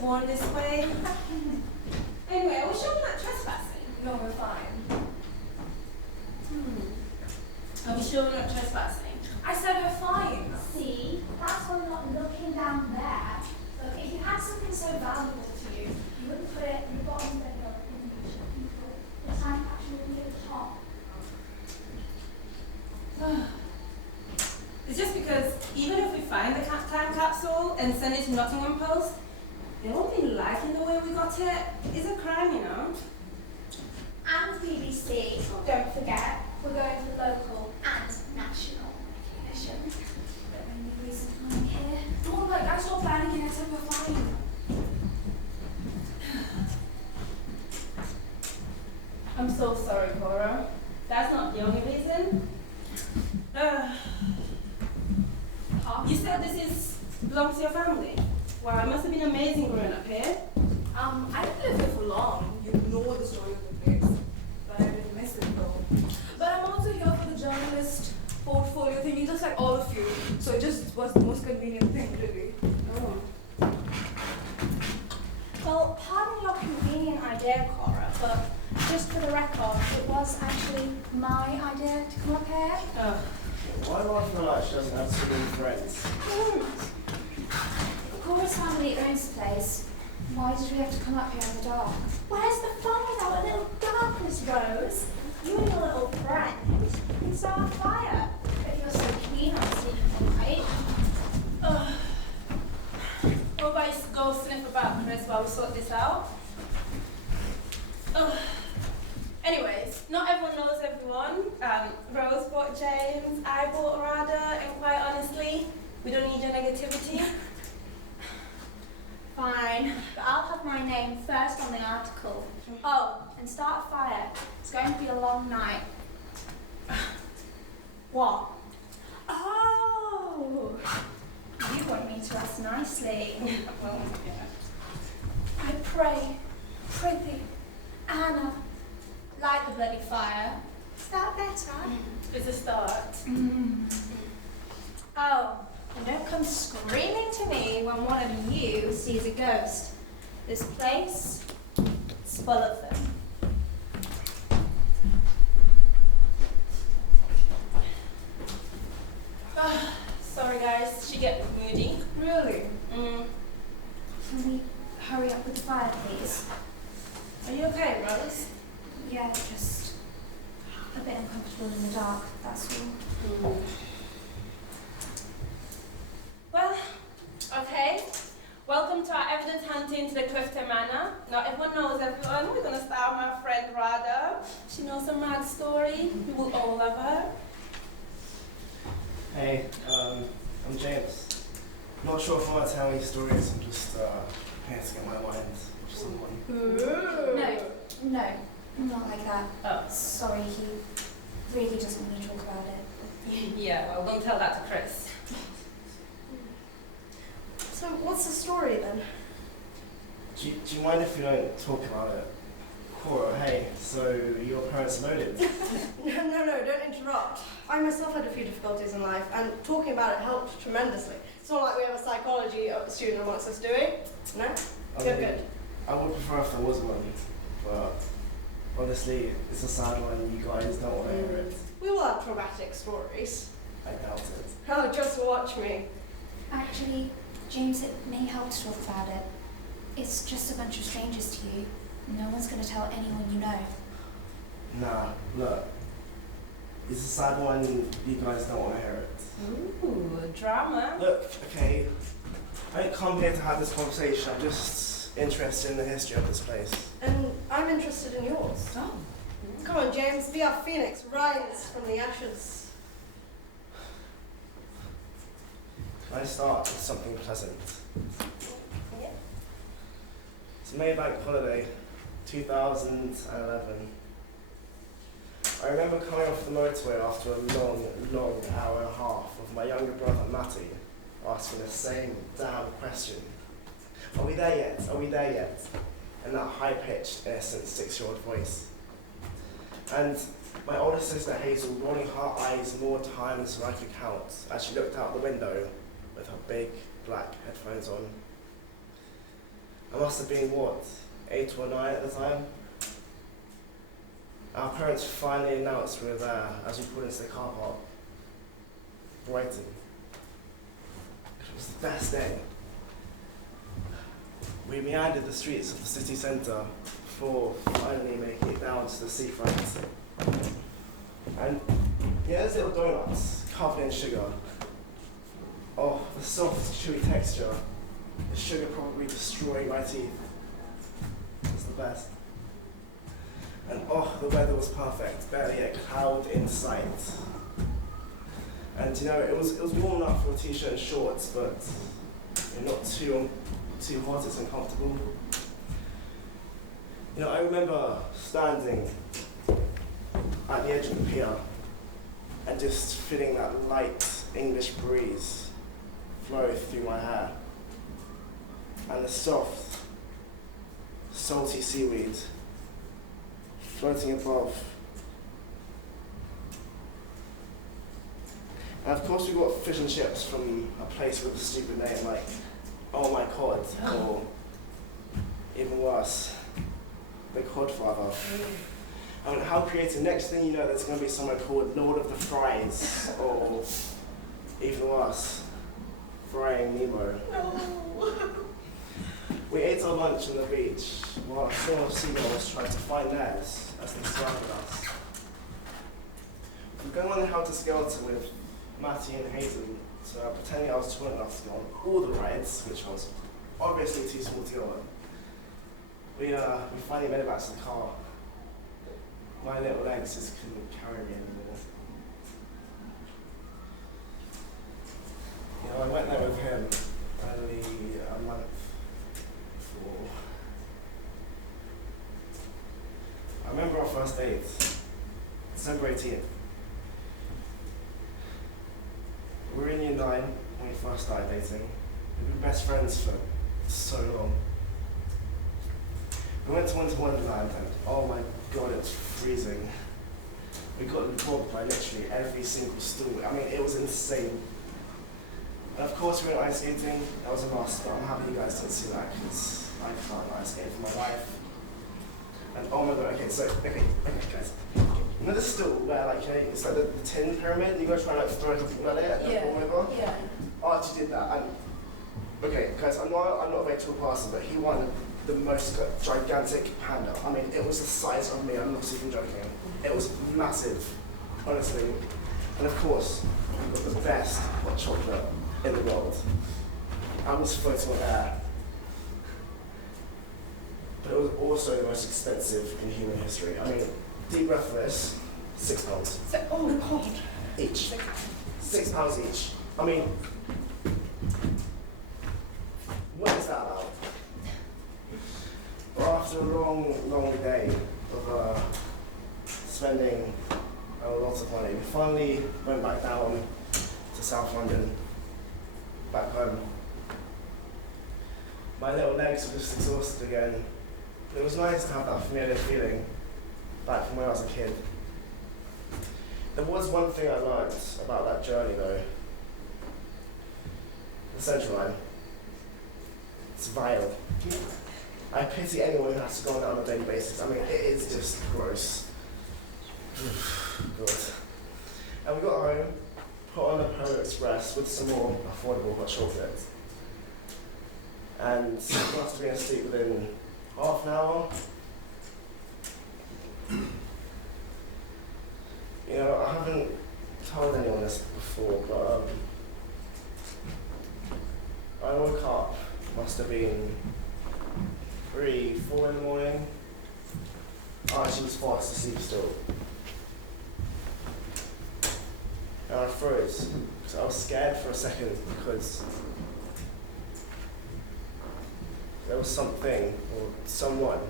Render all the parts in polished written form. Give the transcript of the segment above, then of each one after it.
born this way. Anyway, are we sure we're not trespassing? No, we're fine. Are we sure we're not trespassing? I said we're fine. See, that's why we're not looking down there. Look, if you had something so valuable to you, you wouldn't put it in the bottom of the hill in the people. The time capsule would be at the top. It's just because even if we find the time capsule and send it to Nottingham Post, they won't be liking the way we got it. It's a crime, you know. And BBC, don't forget, we're going for local and national recognition. Don't really need reason coming here. Oh, look, I saw panicking. I said we're fine. I'm so sorry, Cora. That's not the only reason. You said this belongs to your family. Wow, it must have been amazing growing up here. I didn't live here for long. You know the story of the place. But I didn't miss it though. But I'm also here for the journalist portfolio thing, just like all of you. So it just was the most convenient thing, really. Oh. Well, pardon your convenient idea, Cora, but just for the record, it was actually my idea to come up here. Why do I feel like she doesn't have so many friends? Cora's family owns the place. Why did we have to come up here in the dark? Where's the fun without a little darkness, Rose? You and your little friend can start a fire. If you're so keen on seeing the light. What about you go sniff about, Chris, while we sort this out? Anyways, not everyone knows everyone. Rose bought James, I bought Rada, and quite honestly, we don't need your negativity. Fine, but I'll have my name first on the article. Oh, and start a fire. It's going to be a long night. What? Oh! You want me to rest nicely. Well, yeah. I pray, prithee, Anna, light the bloody fire. Is that better? It's a start. Oh, and don't come screaming to me when one of you sees a ghost. This place is full of them. Sorry guys, she get moody. Really? Can we hurry up with the fire, please? Are you okay, Rose? Yeah, just a bit uncomfortable in the dark, that's all. Well, okay. Welcome to our evidence hunting to the Clifton Manor. Now everyone knows everyone. We're gonna start with my friend Rada. She knows a mad story. We will all love her. Hey, I'm James. Not sure if I want to tell any stories. I'm just here to get my mind with someone. No, not like that. Oh. Sorry, he really doesn't want to talk about it. Yeah, well, don't tell that to Chris. So what's the story then? Do you mind if we don't talk about it? Cora, hey, so your parents loaded? No, don't interrupt. I myself had a few difficulties in life, and talking about it helped tremendously. It's not like we have a psychology student amongst us, do we? No? Good. I would prefer if there was one, but honestly, it's a sad one. You guys don't want to hear it. We all have traumatic stories. I doubt it. Oh, just watch me. Actually, James, it may help to talk about it. It's just a bunch of strangers to you. No one's going to tell anyone you know. Nah, look. It's a sad one. You guys don't want to hear it. Ooh, drama. Look, okay. I didn't come here to have this conversation. I'm just interested in the history of this place. And I'm interested in yours. Oh. Come on, James, be our phoenix, rise from the ashes. Can I start with something pleasant? Yeah. It's May Bank Holiday, 2011. I remember coming off the motorway after a long hour and a half with my younger brother Matty asking the same damn question. Are we there yet? Are we there yet? In that high-pitched, innocent 6-year-old voice. And my older sister Hazel rolling her eyes more times than I could count as she looked out the window with her big black headphones on. I must have been, what, 8 or 9 at the time? Our parents finally announced we were there as we pulled into the car park. Brighton. It was the best day. We meandered the streets of the city centre before finally making it down to the seafront. And there's little donuts covered in sugar. Oh, the soft, chewy texture. The sugar probably destroying my teeth. It's the best. And oh, the weather was perfect. Barely a cloud in sight. And you know, it was warm enough for a t-shirt and shorts, but not too hot, it's uncomfortable. You know, I remember standing at the edge of the pier and just feeling that light English breeze flow through my hair. And the soft, salty seaweed floating above. And of course we got fish and chips from a place with a stupid name like Oh My Cod, or even worse, The Codfather. I mean, how creative. Next thing you know, there's going to be someone called Lord of the Fries, or even worse, Frying Nemo. No. We ate our lunch on the beach while a swarm of seagulls tried to find theirs as they surrounded us. We're going on a helter-skelter with Matty and Hayden, so pretending I was tall enough to go on all the rides, which I was obviously too small to go on. We finally made it back to the car. My little legs just couldn't carry me anymore. You know, I went there with him only a month before. I remember our first date, December 18th. We were in year 9 when we first started dating. We've been best friends for so long. We went to Winter Wonderland and oh my god, it was freezing. We got robbed by literally every single stall. I mean, it was insane. And of course we went ice skating. That was a must, but I'm happy you guys didn't see that because I can't ice skate for my life. And oh my god, okay guys. You know the stool where like, you know, it's like the tin pyramid and you go try and like throw something at it and fall over? Yeah. Archie did that and okay guys, I'm not a very tall person, but he won the most gigantic panda. I mean, it was the size of me, I'm not even joking. It was massive, honestly. And of course, we got the best hot chocolate in the world. I was floating on air. But it was also the most expensive in human history. I mean, deep breath for this, £6. Oh god. Each. £6 each. I mean, what is that about? Well, after a long day of spending a lot of money, we finally went back down to South London, back home. My little legs were just exhausted again. It was nice to have that familiar feeling back from when I was a kid. There was one thing I learned about that journey though. The Central Line. It's vile. I pity anyone who has to go on that on a daily basis. I mean, it is just gross. Good. And we got home, put on the Polar Express with some more affordable hot chocolate. And after being asleep within half an hour, you know, I haven't told anyone this before, but I woke up, must have been 3, 4 in the morning. Archie was fast asleep still. And I froze, because I was scared for a second, because there was something, or someone,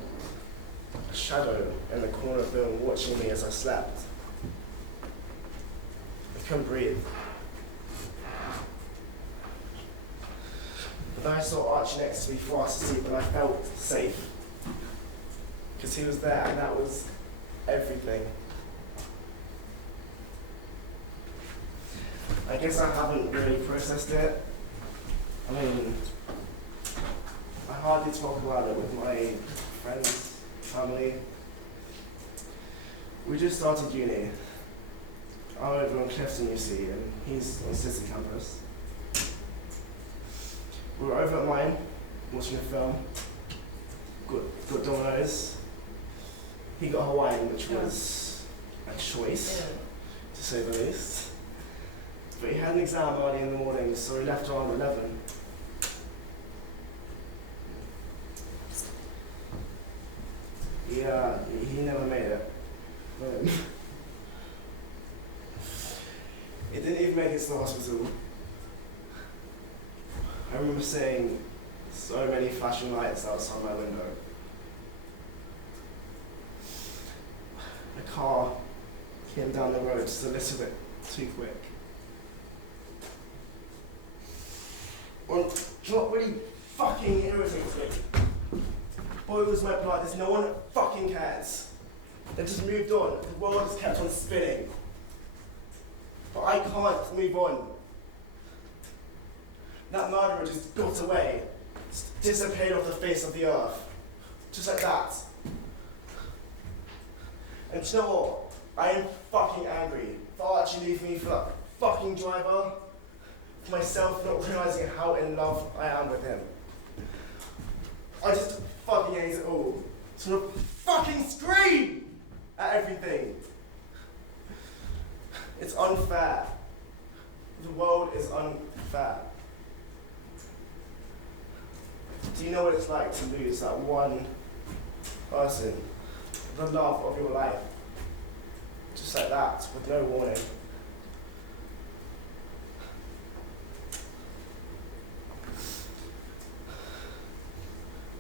a shadow in the corner of the room watching me as I slept. I couldn't breathe. But then I saw Archie next to me fast asleep and I felt safe. Because he was there and that was everything. I guess I haven't really processed it. I mean, I hardly talk about it with my friends, family. We just started uni. I'm over on Clifton, you see, and he's on City campus. We were over at mine, watching a film. Got Domino's. He got Hawaiian, which was a choice, to say the least. But he had an exam early in the morning, so he left around 11. Yeah, he never made it. It didn't even make it to the hospital. I remember seeing so many flashing lights outside my window. A car came down the road just a little bit too quick. Well, do you know what really fucking irritates me? Boy was my politeness, no one fucking cares. They just moved on, the world just kept on spinning. But I can't move on. That murderer just got away, just disappeared off the face of the earth. Just like that. And do you know what? I am fucking angry for Archie leaving me for that fucking driver, for myself not realising how in love I am with him. I just fucking hate it all. So I fucking scream at everything. It's unfair. The world is unfair. Do you know what it's like to lose that one person, the love of your life? Just like that, with no warning.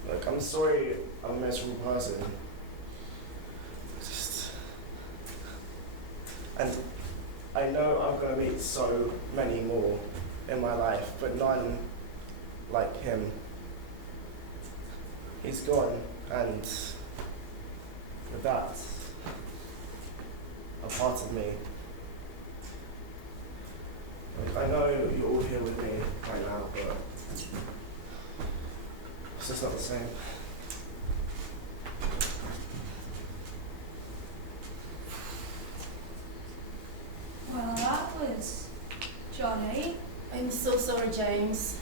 Look, I'm sorry I'm a miserable person. And I know I'm going to meet so many more in my life, but none like him. He's gone, and with that, a part of me. Like, I know you're all here with me right now, but it's just not the same. Well, that was Johnny. I'm so sorry, James.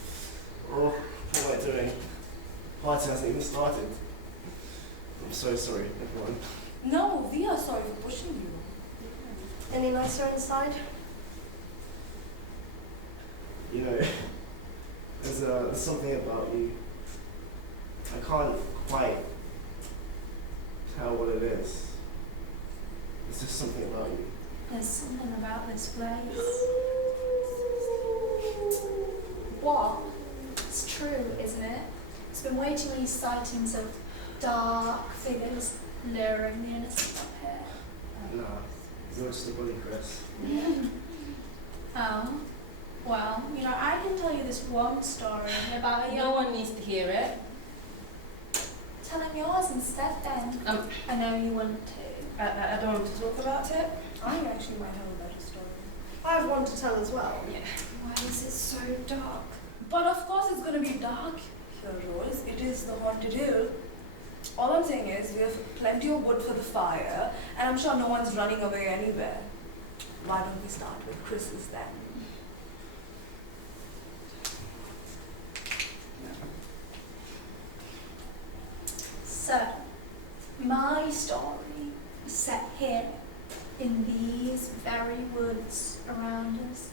Oh, what am I doing? Party hasn't even started. I'm so sorry, everyone. No, we are sorry for pushing you. Any nicer inside? You know, there's something about you. I can't quite tell what it is. It's just something about you. There's something about this place. What? It's true, isn't it? There's been way too many sightings of dark figures luring the innocent up here. Nah, you're just a bully, Chris. Oh, well, I can tell you this one story about a No one needs to hear it. Tell him yours instead then. I know you want to. I don't want to talk about it. I actually might have a better story. I have one to tell as well. Yeah. Why is it so dark? But of course it's going to be dark here, Rose. It is the haunted hill. All I'm saying is we have plenty of wood for the fire, and I'm sure no one's running away anywhere. Why don't we start with Chris's then? So, my story was set here, in these very woods around us,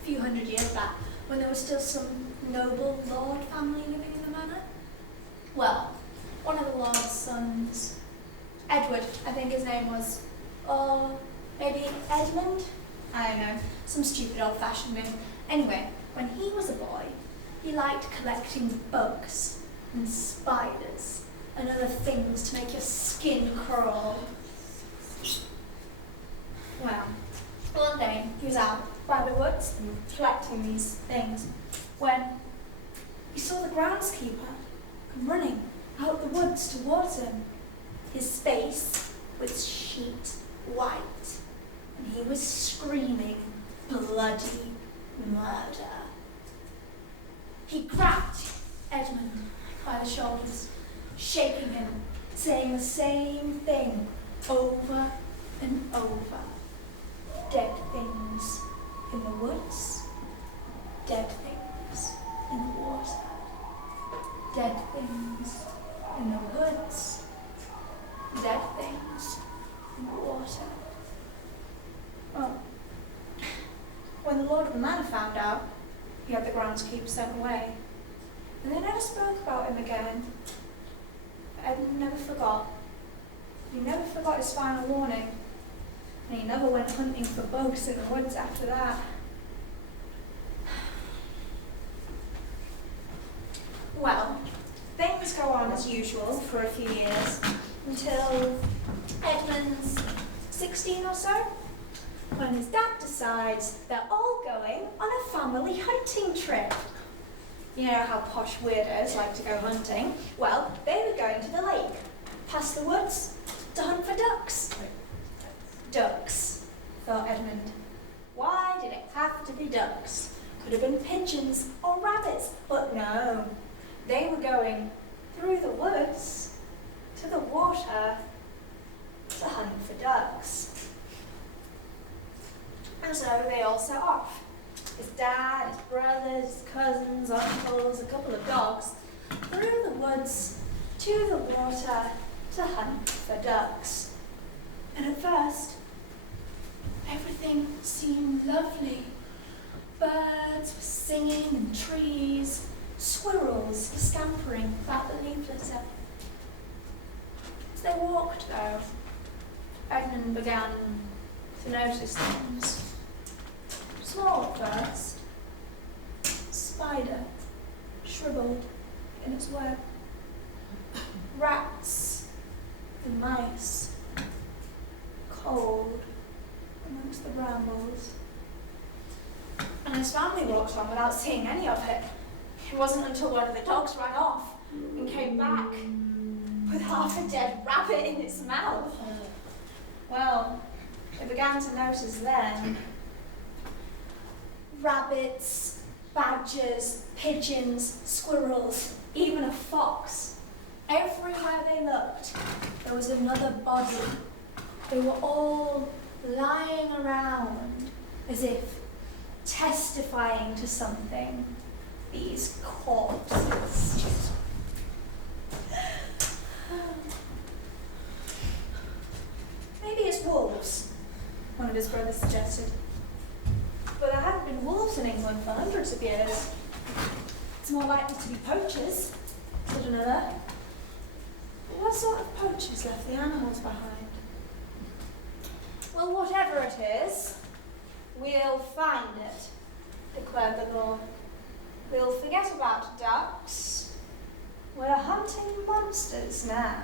a few hundred years back, when there was still some noble lord family living in the manor. Well, one of the lord's sons, Edward, I think his name was, or maybe Edmund? I don't know, some stupid old-fashioned name. Anyway, when he was a boy, he liked collecting bugs and spiders and other things to make your skin crawl. Well, one day he was out by the woods collecting these things when he saw the groundskeeper come running out the woods towards him. His face was sheet white, and he was screaming bloody murder. He grabbed Edmund by the shoulders, shaking him, saying the same thing over and over. Dead things in the woods, dead things in the water, dead things in the woods, dead things in the water. Well, when the Lord of the Manor found out, he had the groundskeeper sent away, and they never spoke about him again. But Edmund never forgot. He never forgot his final warning, and he never went hunting for bugs in the woods after that. Well, things go on as usual for a few years, until Edmund's 16 or so, when his dad decides they're all going on a family hunting trip. You know how posh weirdos like to go hunting? Well, they were going to the lake, past the woods, to hunt for ducks. Ducks, thought Edmund. Why did it have to be ducks? Could have been pigeons or rabbits, but no. They were going through the woods to the water to hunt for ducks. And so they all set off. His dad, his brothers, his cousins, uncles, a couple of dogs, through the woods to the water to hunt for ducks. And at first, everything seemed lovely. Birds were singing in trees, squirrels were scampering about the leaf litter. As they walked, though, Edmund began to notice things. Small at first. Spider shriveled in its web. Rats and mice cold amongst the brambles. And his family walked on without seeing any of it. It wasn't until one of the dogs ran off and came back with half a dead rabbit in its mouth. Well, they began to notice then. Rabbits, badgers, pigeons, squirrels, even a fox. Everywhere they looked, there was another body. They were all lying around as if testifying to something. These corpses. Maybe it's wolves, one of his brothers suggested. But there hadn't been wolves in England for hundreds of years. It's more likely to be poachers, said another. But what sort of poachers left the animals behind? Well, whatever it is, we'll find it, declared the law. We'll forget about ducks. We're hunting monsters now.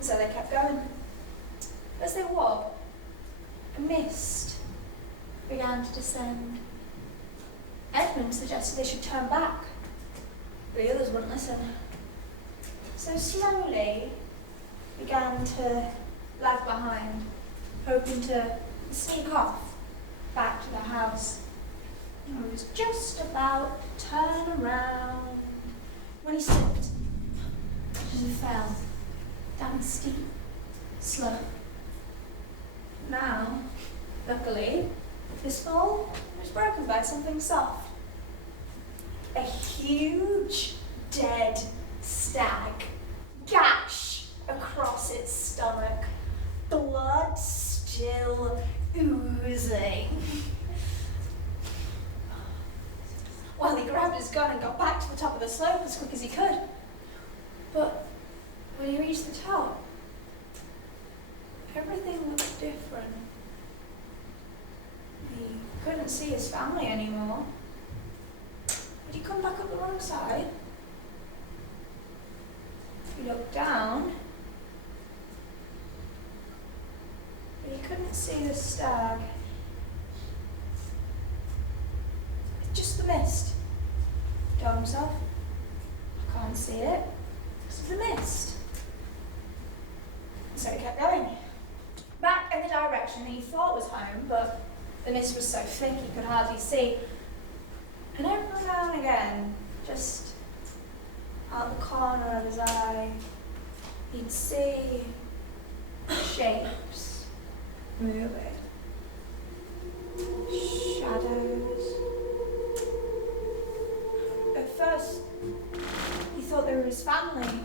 So they kept going. As they walked, a mist began to descend. Edmund suggested they should turn back. The others wouldn't listen. So slowly began to lag behind, hoping to sneak off back to the house. He was just about to turn around when he slipped and he fell down a steep slope. Now, luckily, his fall was broken by something soft. A huge dead stag, gash across its stomach, blood still oozing. Well, he grabbed his gun and got back to the top of the slope as quick as he could. But when he reached the top, everything looked different. He couldn't see his family anymore. Had he come back up the wrong side? He looked down, but he couldn't see the stag. Just the mist. He told himself, I can't see it. It's the mist. So he kept going. Back in the direction that he thought was home, but the mist was so thick he could hardly see. And every now and again, just out the corner of his eye, he'd see shapes moving, shadows. At first, he thought they were his family,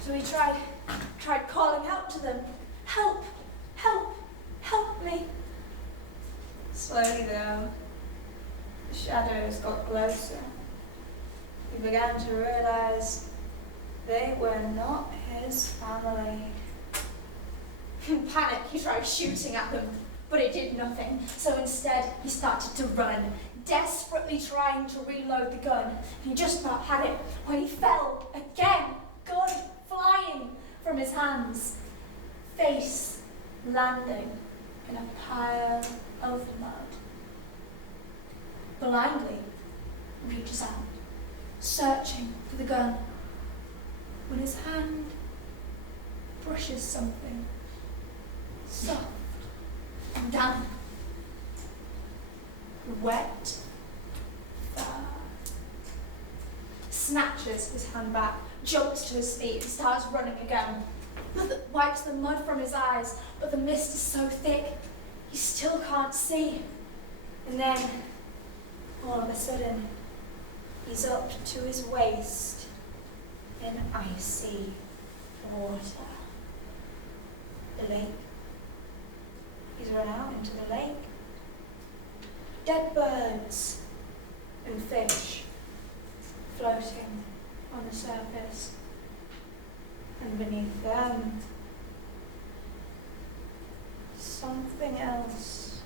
so he tried calling out to them, "Help! Help! Help me!" Slowly though, the shadows got closer. He began to realize they were not his family. In panic, he tried shooting at them, but it did nothing. So instead, he started to run, desperately trying to reload the gun. He just about had it when he fell again, gun flying from his hands, face landing in a pile of mud. Blindly, he reaches out, searching for the gun, when his hand brushes something soft and damp, wet fur. Snatches his hand back, jumps to his feet, and starts running again. Wipes the mud from his eyes, but the mist is so thick, he still can't see. And then, all of a sudden, he's up to his waist in icy water. The lake. He's run out into the lake. Dead birds and fish floating on the surface. And beneath them, something else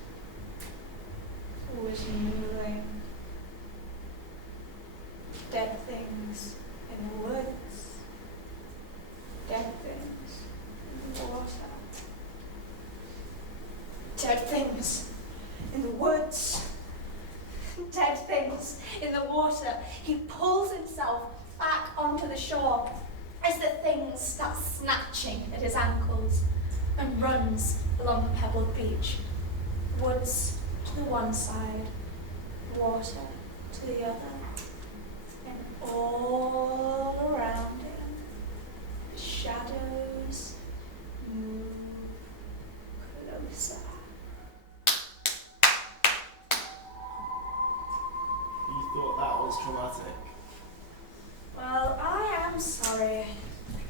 was moving. Dead things in the woods. Dead things in the water. Dead things in the woods. Dead things in the water. He pulls himself back onto the shore as the things start snatching at his ankles and runs along the pebbled beach. Woods to the one side, water to the other. And all around him, the shadows move closer. You thought that was traumatic? Well, I am sorry,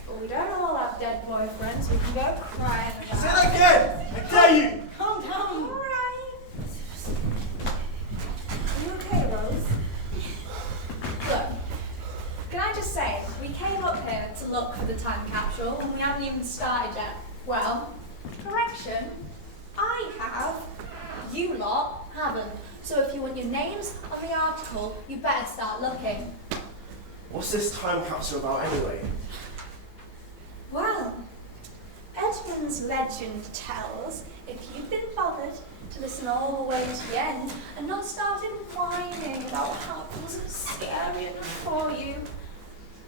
but we don't all have dead boyfriends. We can go crying about. Say that again! I dare you! Calm down. All right. Are you okay, Rose? Look, can I just say, we came up here to look for the time capsule and we haven't even started yet. Well, correction, I have, you lot haven't. So if you want your names on the article, you better start looking. What's this time capsule about anyway? Well, Edmund's legend tells, if you've been bothered to listen all the way to the end and not started whining about how it wasn't scary enough for you,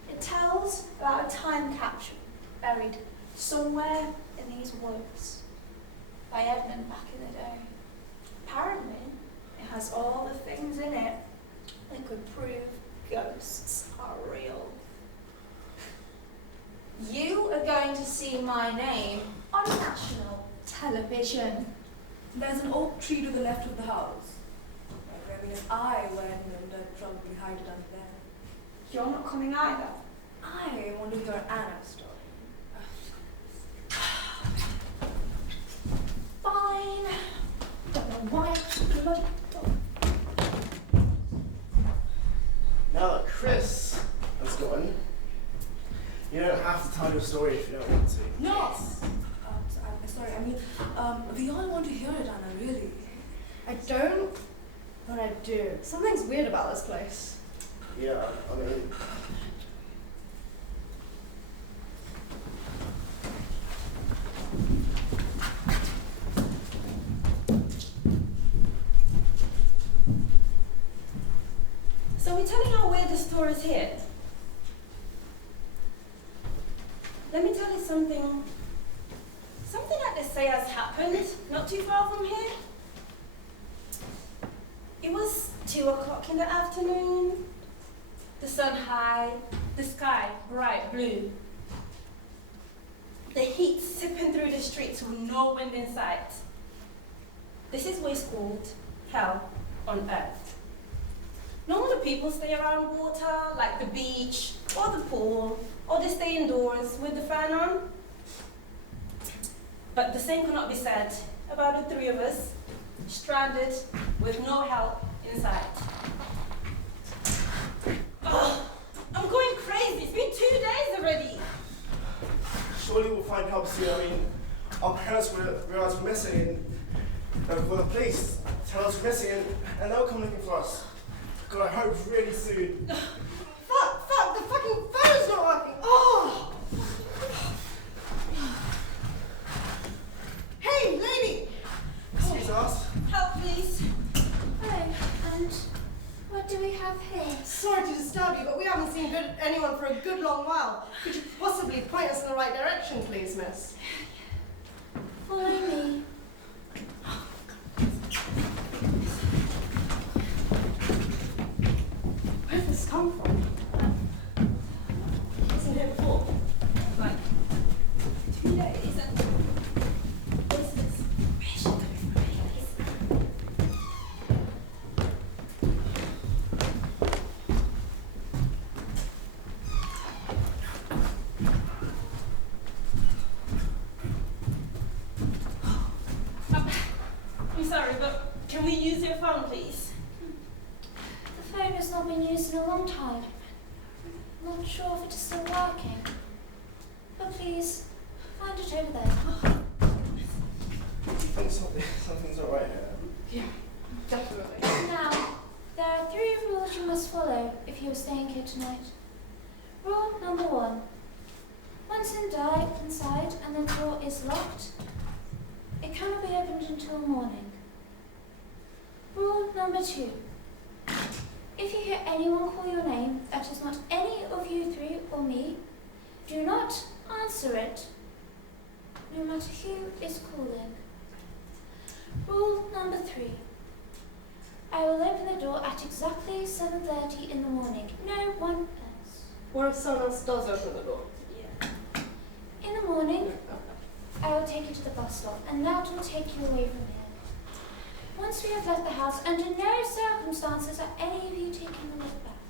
it tells about a time capsule buried somewhere in these woods by Edmund back in the day. Apparently, it has all the things in it that could prove ghosts are real. You are going to see my name on national television. There's an oak tree to the left of the house. I mean, if I were Edmund, I'd probably hide it under there. You're not coming either. I want to hear Anna's story. Fine. Don't know why. Bloody dog. Now that Chris has gone, you don't have to tell your story if you don't want to. No! Sorry, I mean, we all want to hear it, Anna, really. I don't, but I do. Something's weird about this place. Yeah, I mean... So we're telling our weirdest stories here. Let me tell you something that they say has happened not too far from here. It was 2 o'clock in the afternoon, the sun high, The sky, bright blue. The heat sipping through the streets with no wind in sight. This is what is called hell on earth. None of the people stay around water, like the beach, or the pool, or they stay indoors with the fan on. But the same cannot be said about the three of us, stranded with no help in sight. Oh, I'm going crazy. It's been 2 days already. Surely we'll find help soon. I mean, our parents will realise we're missing and call the police, tell us we're missing, and they'll come looking for us. God, I hope really soon. Fuck, the fucking phone's not working. Oh! Hey, lady! Excuse us. Help, please. Oh, and what do we have here? Sorry to disturb you, but we haven't seen anyone for a good long while. Could you possibly point us in the right direction, please, miss? Follow me. Where did this come from? Wasn't here before. Like 2 days and what's this? I'm sorry, but can we use your phone, please? The phone has not been used in a long time. Not sure if it is still working. But please, find it over there. Do you think something's alright here? Yeah, definitely. Now, there are 3 rules you must follow if you are staying here tonight. Rule number 1. Once inside and the door is locked, it cannot be opened until morning. Rule number 2. If you hear anyone call your name that is not any of you 3 or me, do not answer it, no matter who is calling. Rule number 3. I will open the door at exactly 7:30 in the morning. No one else. What if someone else does open the door? Yeah. In the morning, I will take you to the bus stop, and that will take you away from here. Once we have left the house, under no circumstances are any of you taking the walk back.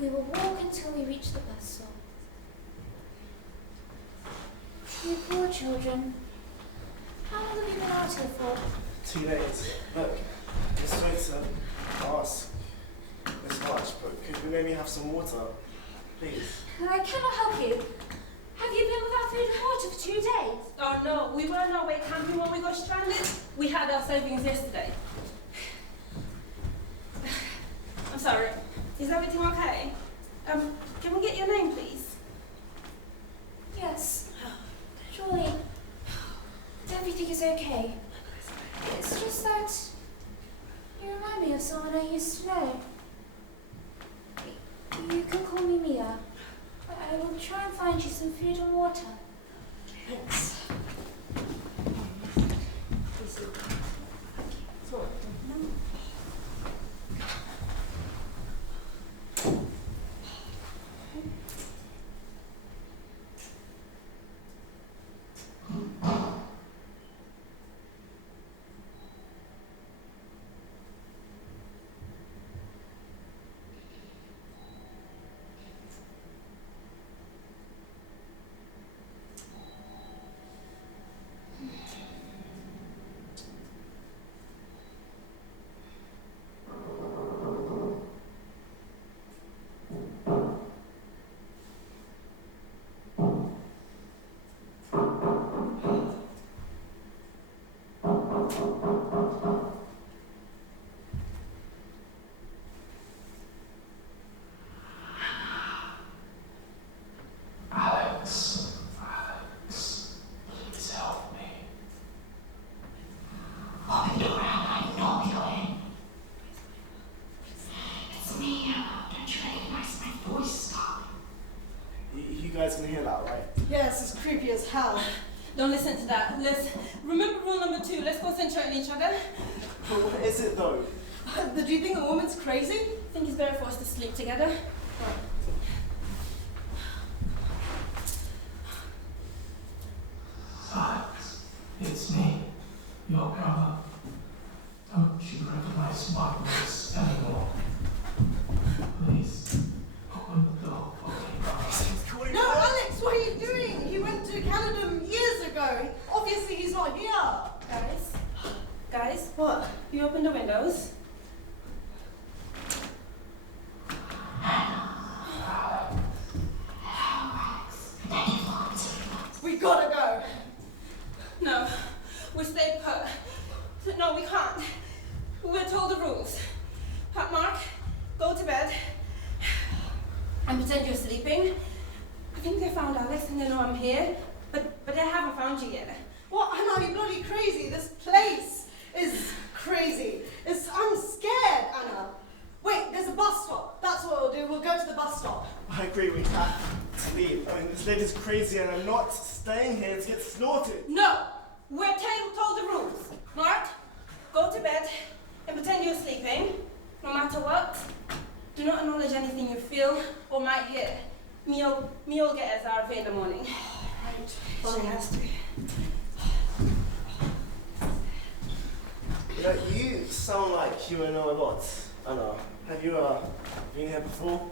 We will walk until we reach the bus stop. You poor children. How long have you been out here for? 2 days. Look, I'm sorry to ask this much, but could we maybe have some water? Please. I cannot help you. Have you been without food and water for 2 days? Oh no, we were on our way camping when we got stranded. We had our savings yesterday. I'm sorry. Is everything okay? Can we get your name, please? Yes. Surely. Everything is okay. It's just that you remind me of someone I used to know. You can call me Mia. I will try and find you some food and water. Thanks. You guys can hear that, right? Yes, it's creepy as hell. Don't listen to that. Let's remember rule number 2. Let's concentrate on each other. But what is it though? Do you think the woman's crazy? I think it's better for us to sleep together. It's me, your brother. Don't you recognize my voice anymore? Please, open the door for me, brother. No, Alex, what are you doing? He went to Canada years ago. Obviously, he's not here. Guys, What? you open the windows. We gotta go. No, we stay put. No, we can't. We're told the rules. Mark, go to bed and pretend you're sleeping. I think they found Alex and they know I'm here, but they haven't found you yet. What? Anna, you bloody crazy. This place is crazy. I'm scared, Anna. Wait, there's a bus stop. That's what we'll do. We'll go to the bus stop. I agree, we have to leave. I mean, this lady's crazy and I'm not staying here to get slaughtered. No, we're told the rules. Mark, go to bed and pretend you're sleeping. No matter what, do not acknowledge anything you feel or might hear. Me'll get us RV in the morning. Right. She has to. You know, you sound like you know a lot, Anna. Have you been here before?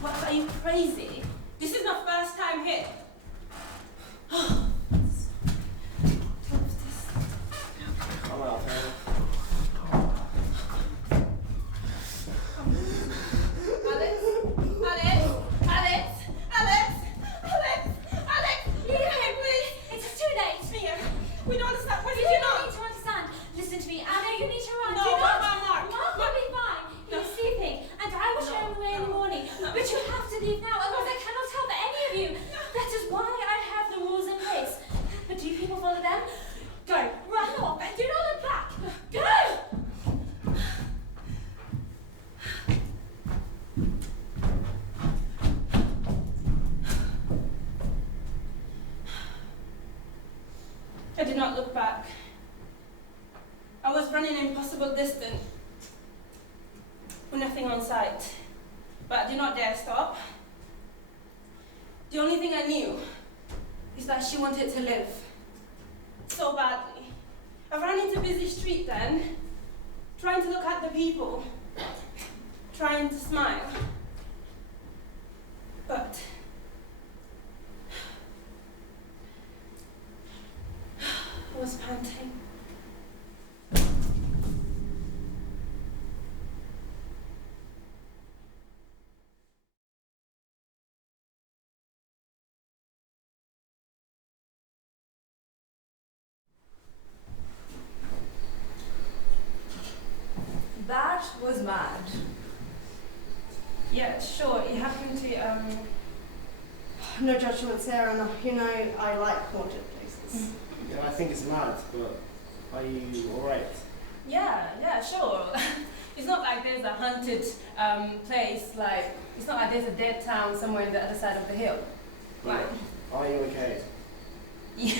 What, are you crazy? This is my first time here. I'm out here. Alex, Mia, please. It's too late. Mia, we don't understand. What did You you don't know? need to understand. Listen to me, Anna. You need to run. No, Do not. Mark. Mark will be fine. No. He's sleeping, and I will show him the way in the morning. No. But you have to leave now, otherwise I cannot help any of you. That is why I have the rules in place. But do you people follow them? Go, run off, and do not look back. Go! I did not look back. I was running an impossible distance with nothing on sight, but I did not dare stop. The only thing I knew is that she wanted to live so badly. I ran into a busy street then, trying to look at the people, trying to smile, but I was panting. That was mad. Yeah, sure, it happened to, No judgments here, Anna. You know I like haunted places. Yeah, I think it's mad, but are you alright? yeah, sure. It's not like there's a haunted place, like, it's not like there's a dead town somewhere on the other side of the hill. Right. Are you okay? Yeah,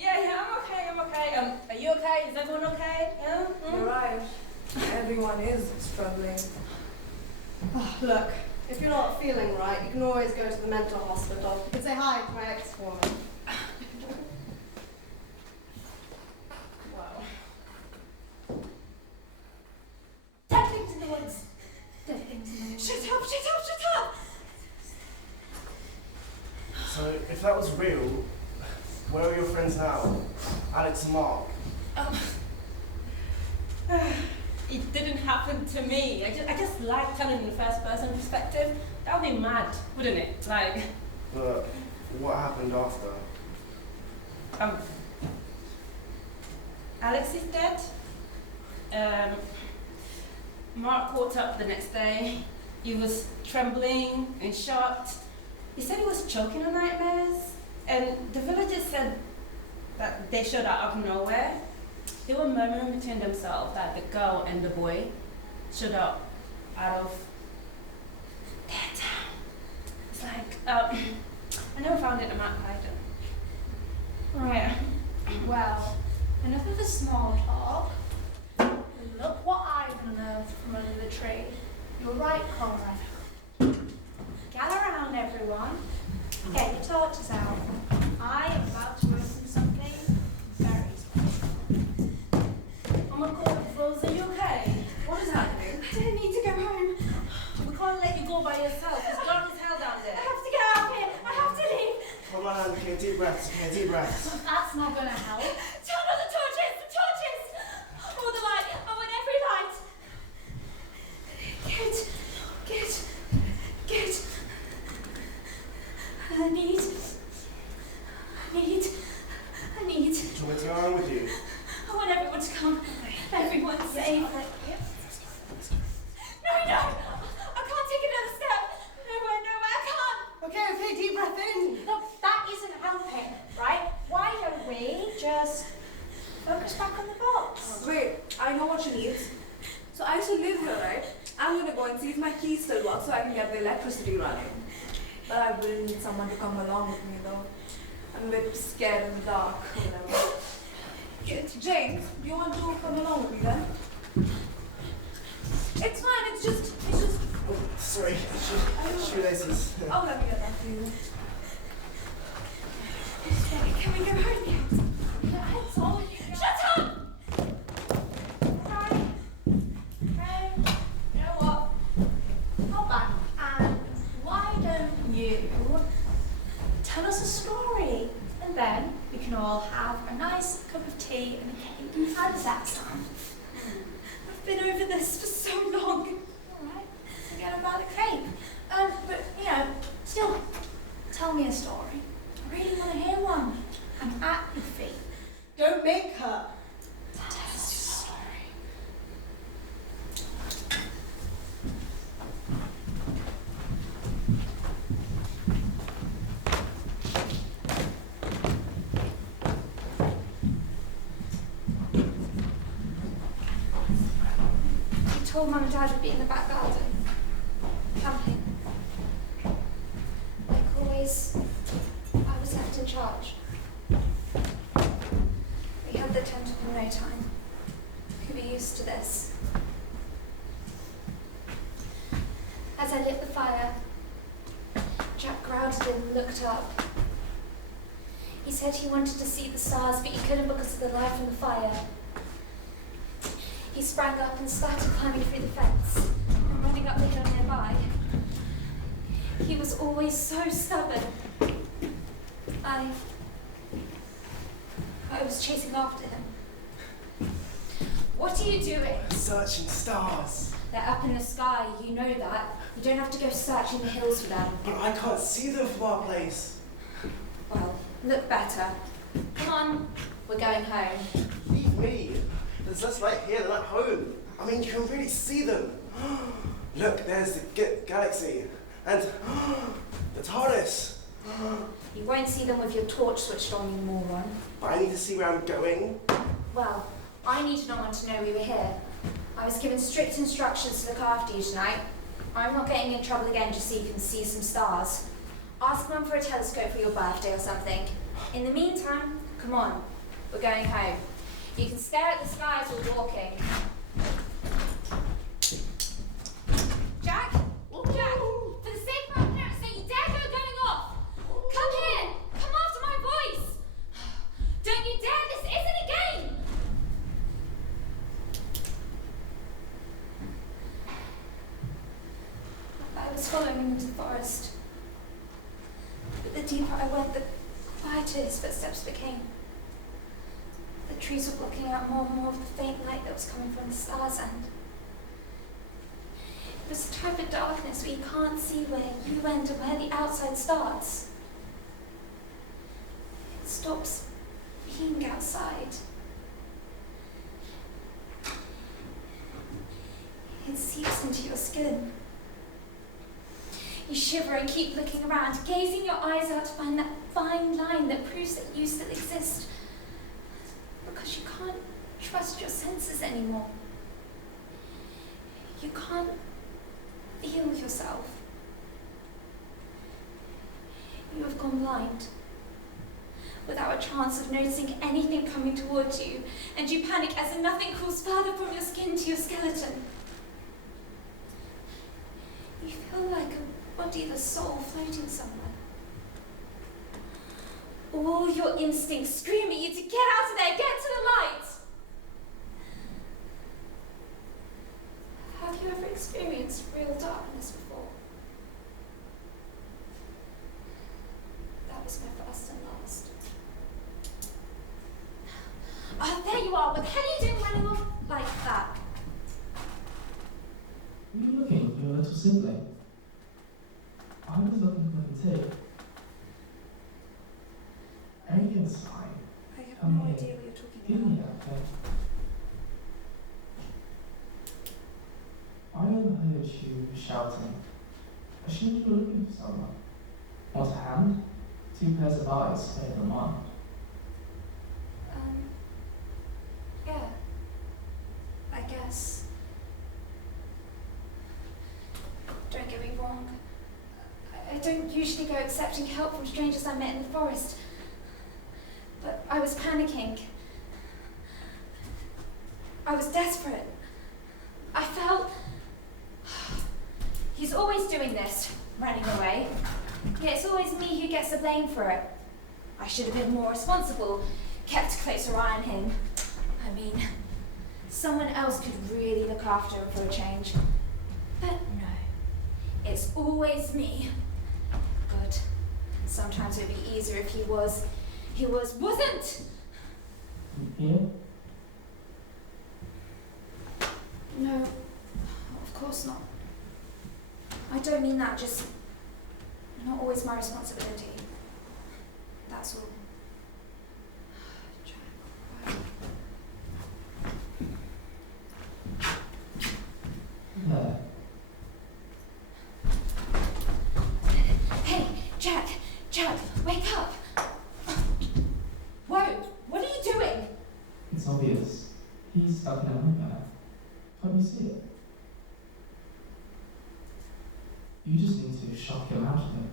I'm okay. Are you okay? Is everyone okay? Yeah? You're right. Everyone is struggling. Oh, look, if you're not feeling right, you can always go to the mental hospital. You can say hi to my ex-woman. Wow. Dead things in the woods. Dead things in the woods. Shut up! So, if that was real, where are your friends now? Alex and Mark? It didn't happen to me. I just like telling in the first person perspective. That would be mad, wouldn't it? Like, But what happened after? Alex is dead. Mark caught up the next day. He was trembling and shocked. He said he was choking on nightmares. And the villagers said that they showed up out of nowhere. They were murmuring between themselves that the girl and the boy showed up out of their town. It's like, I never found it in a map either. Right. Well, enough of the small talk. Look what I've unearthed from under the tree. You're right, Colorado. breaths, okay, deep breaths. That's not gonna help. Turn on the torches! The torches! All the light! I want every light! Good. I need. Do you want me to go around with you? I want everyone to come. Everyone's safe. No! I can't take another step. Nowhere, I can't. Okay, deep breath in. Look, that isn't helping, right? Why don't we just focus back on the box? Wait, I know what she needs. So I used to live here, right? I'm gonna go and see if my keys still work so I can get the electricity running. But I will need someone to come along with me though. I'm a bit scared in the dark or whatever. James, do you want to come along with me then? It's fine, it's just... Oh, sorry, shoelaces. Oh, let me get that for you. Can we go home yet? I told you. Shut up! Hey, you know what? Hold back. And why don't you tell us a story? And then we can all have a nice cup of tea and a cake. How does that sound? I've been over this for so long. Alright, forget about the cake. But, still, tell me a story. I really want to hear one. I'm at your feet. Don't make her. Tell us your story. You told Mum and Dad we'd be in the back garden. Camping. Like always, I was left in charge. We had the tent up in no time. We were used to this. As I lit the fire, Jack growled in and looked up. He said he wanted to see the stars, but he couldn't because of the light from the fire. He sprang up and started climbing through the fence and running up the hill nearby. He was always so stubborn. I was chasing after him. What are you doing? Searching stars. They're up in the sky, you know that. You don't have to go searching the hills for them. But I can't see them from our place. Well, look better. Come on, we're going home. Leave me. There's less light here than at home. I mean, you can really see them. Look, there's the galaxy. And the TARDIS. You won't see them with your torch switched on, you moron. But I need to see where I'm going. Well, I need no one to know we were here. I was given strict instructions to look after you tonight. I'm not getting in trouble again just so you can see some stars. Ask Mum for a telescope for your birthday or something. In the meantime, come on, we're going home. You can stare at the skies while walking. Jack? Jack, for the sake of our parents, don't you dare go going off! Come here! Come after my voice! Don't you dare! This isn't a game! I was following him into the forest. But the deeper I went, the quieter his footsteps became. The trees were blocking out more and more of the faint light that was coming from the stars, and it was the type of darkness where you can't see where you end and where the outside starts. It stops being outside. It seeps into your skin. You shiver and keep looking around, gazing your eyes out to find that fine line that proves that you still exist. Because you can't trust your senses anymore. You can't feel yourself. You have gone blind, without a chance of noticing anything coming towards you, and you panic as nothing crawls further from your skin to your skeleton. You feel like a bodiless soul floating somewhere. All your instincts scream at you to get out of there, get to the light! Have you ever experienced real darkness before? That was my first and last. you are. What the hell are you doing running off like that? Were you looking for your little sibling? I was looking for him too. Einstein. I have Come no here. idea what you're talking Give me about. that thing. I overheard you shouting. I assumed you were looking for someone. Want a hand? 2 pairs of eyes better than one. Yeah. I guess. Don't get me wrong. I don't usually go accepting help from strangers I met in the forest. But I was panicking. I was desperate. I felt... He's always doing this, running away. Yet it's always me who gets the blame for it. I should have been more responsible, kept a closer eye on him. I mean, someone else could really look after him for a change. But no, it's always me. Good. Sometimes it would be easier if he wasn't! Here? No, of course not. I don't mean that, just not always my responsibility. That's all. There. Hey, Jack, wake up! Whoa, what are you doing? It's obvious. He's stuck in a nightmare. Can't you see it? You just need to shock him out of it.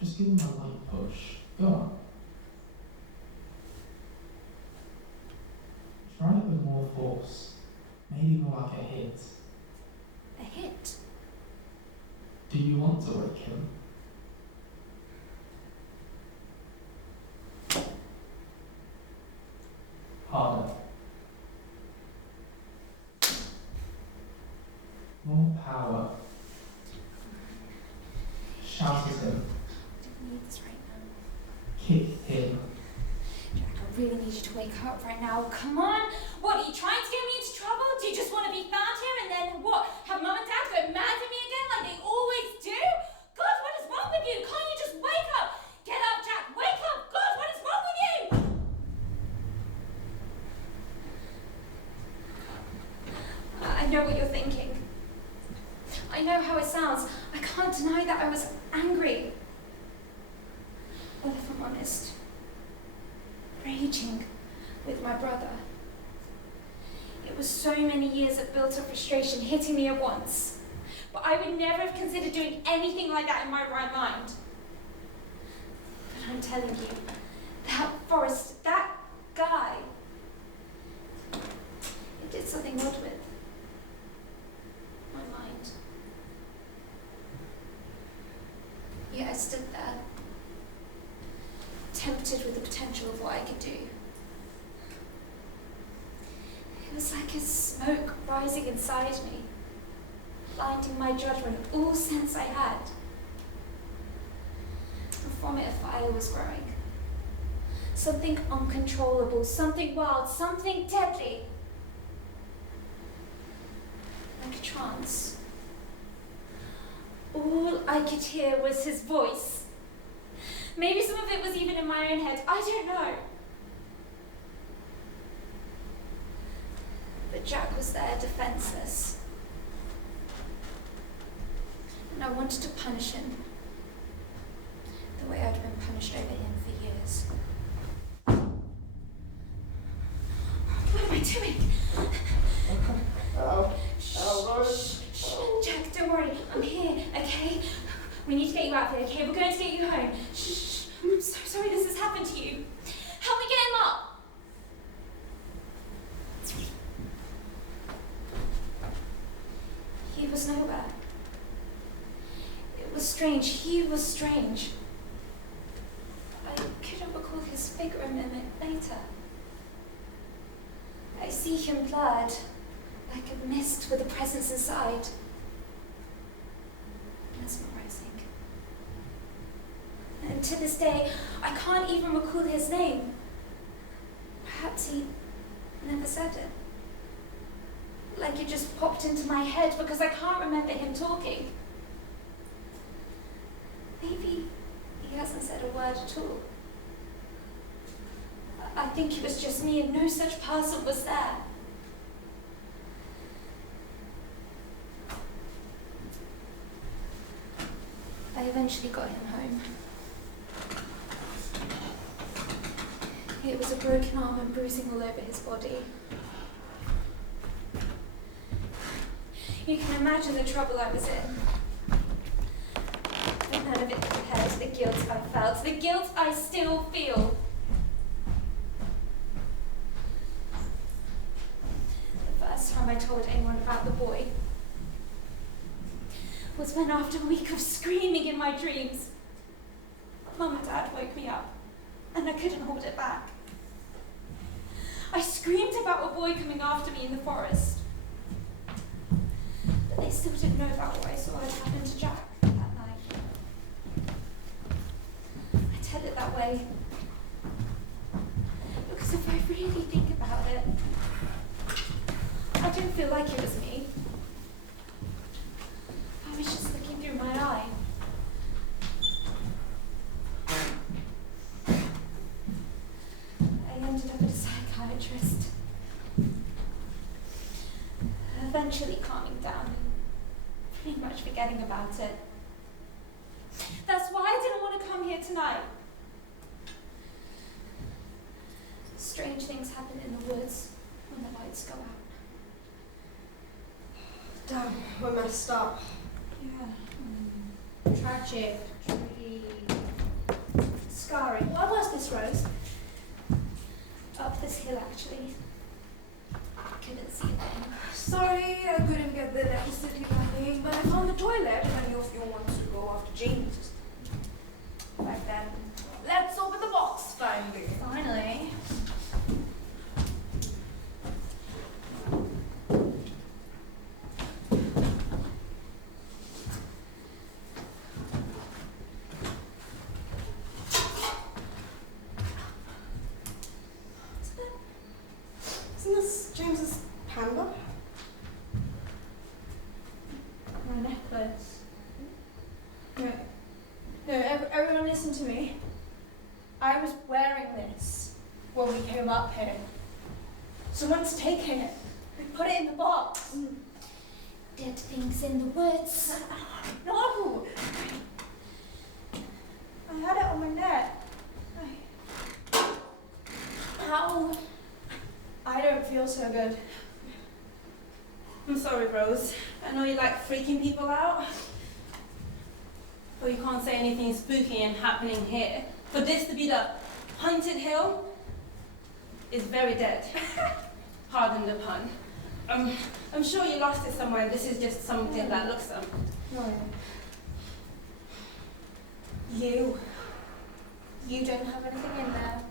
Just give him a light push. Go on. Try it with more force. Maybe more like a hit. A hit? Do you want to wake him? Harder. More power. Shout at him. I don't need this right now. Kick him. Jack, I really need you to wake up right now. Come on! What, are you trying to get me into trouble? Do you just want to be found here and then what? Have Mum and Dad go mad at me again like they always do? God, what is wrong with you? Can't you just wake up? Get up, Jack! Wake up! God, what is wrong with you? I know what you're thinking. I know how it sounds. I can't deny that I was angry. Well, if I'm honest, raging with my brother. It was so many years of built-up frustration hitting me at once. But I would never have considered doing anything like that in my right mind. But I'm telling you, that Forrest, that guy, it did something odd with my mind. Yet I stood there, tempted with the potential of what I could do. It was like a smoke rising inside me, blinding my judgment, all sense I had. And from it, a fire was growing. Something uncontrollable, something wild, something deadly. Like a trance. All I could hear was his voice. Maybe some of it was even in my own head, I don't know. But Jack was there, defenseless. And I wanted to punish him the way I'd been punished over him for years. What am I doing? Hello? Hello, Rose? Shh, Jack, don't worry, I'm here, okay? We need to get you out of here, okay? We're going to get you home. Shh, I'm so sorry this has happened to you. Help me get him up! He was nowhere. It was strange. He was strange. I couldn't recall his figure a minute later. I see him blurred, like a mist with a presence inside. Mesmerizing. And to this day, I can't even recall his name. Perhaps he I never said it. Like it just popped into my head because I can't remember him talking. Maybe he hasn't said a word at all. I think it was just me and no such person was there. I eventually got him home. It was a broken arm and bruising all over his body. You can imagine the trouble I was in. But none of it compared to the guilt I felt, the guilt I still feel. The first time I told anyone about the boy was when, after a week of screaming in my dreams, Mum and Dad woke me up and I couldn't hold it back. I screamed about a boy coming after me in the forest. But they still didn't know about what I saw had happened to Jack that night. I tell it that way because if I really think about it, I didn't feel like it was me. I was just looking through my eye. I ended up at a psychiatrist. Eventually calming down and pretty much forgetting about it. That's why I didn't want to come here tonight. Strange things happen in the woods when the lights go out. Damn, we're messed up. Yeah. Tragic, truly scarring. Where was this, Rose? Up this hill, actually. Couldn't see a thing. Sorry, I couldn't get the electricity running, but I found the toilet if any of you want to go after James. Right then. Let's open the box, finally. Finally. Isn't this James's panda? My necklace. No, everyone listen to me. I was wearing this when we came up here. Someone's taken it. They put it in the box. Dead things in the woods. No! I had it on my neck. How? I don't feel so good. I'm sorry, Rose. I know you like freaking people out. But you can't say anything spooky and happening here. For this to be the haunted hill is very dead. Pardon the pun. I'm sure you lost it somewhere. This is just something that looks No. You don't have anything in there.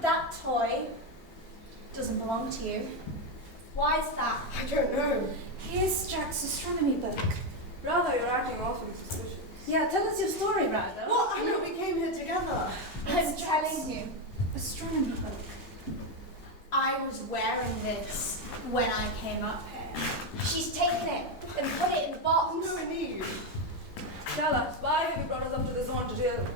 That toy doesn't belong to you. Why is that? I don't know. Here's Jack's astronomy book. Brother, you're acting awfully suspicious. Yeah, tell us your story, rather. What? I know we came here together. I'm telling you. Astronomy book. I was wearing this when I came up here. She's taken it and put it in the box. No need. Tell us, why have you brought us up to this haunted hill?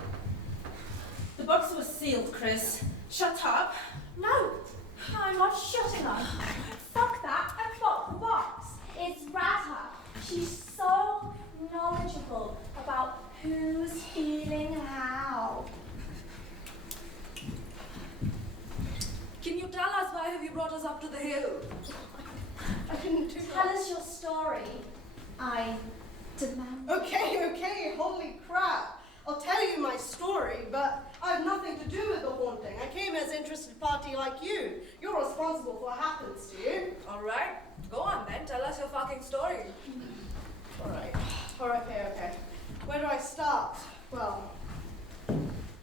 The box was sealed, Chris. Shut up. No, I'm not shutting up. Fuck that and fuck the box. It's Rata. She's so knowledgeable about who's feeling how. Can you tell us why have you brought us up to the hill? I didn't do Tell that. us your story. I demand. Okay, holy crap. I'll tell you my story, but I have nothing to do with the haunting. I came as an interested party like you. You're responsible for what happens to you. Alright, go on then, tell us your fucking story. Alright, okay. Where do I start? Well,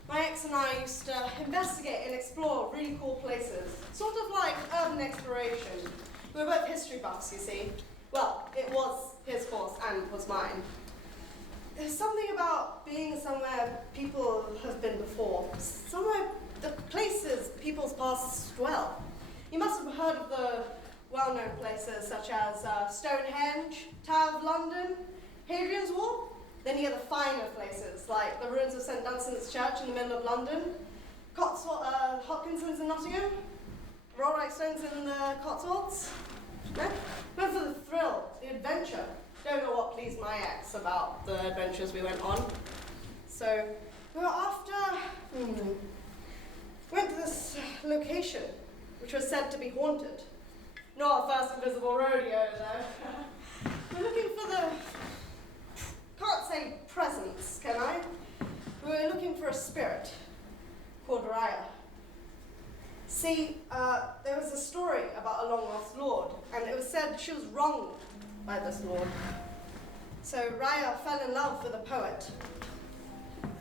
my ex and I used to investigate and explore really cool places. Sort of like urban exploration. We were both history buffs, you see. Well, it was his course and was mine. There's something about being somewhere people have been before. Somewhere, the places people's pasts dwell. You must have heard of the well-known places such as Stonehenge, Tower of London, Hadrian's Wall. Then you get the finer places like the ruins of St Dunstan's Church in the middle of London, Hopkinson's in Nottingham, Rolling Stones in the Cotswolds. No? Went for the thrill, the adventure. Don't know what pleased my ex about the adventures we went on. So we were went to this location which was said to be haunted. Not our first invisible rodeo though. We're looking for the, can't say presence, can I? We were looking for a spirit called Raya. See, there was a story about a long-lost lord, and it was said she was wronged by this lord. So Raya fell in love with a poet.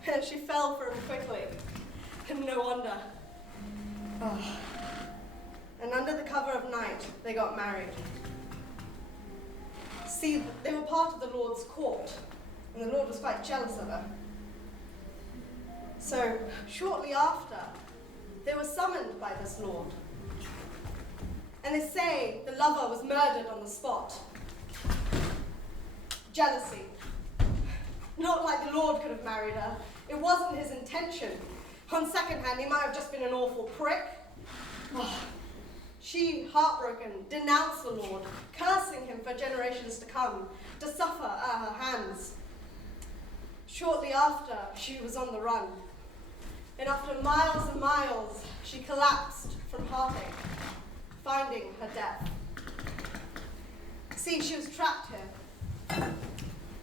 And she fell for him quickly, and no wonder. Oh. And under the cover of night, they got married. See, they were part of the Lord's court, and the Lord was quite jealous of her. So, shortly after, they were summoned by this Lord. And they say the lover was murdered on the spot. Jealousy. Not like the Lord could have married her. It wasn't his intention. On second hand, he might have just been an awful prick. Oh. She, heartbroken, denounced the Lord, cursing him for generations to come, to suffer at her hands. Shortly after, she was on the run. And after miles and miles, she collapsed from heartache, finding her death. See, she was trapped here.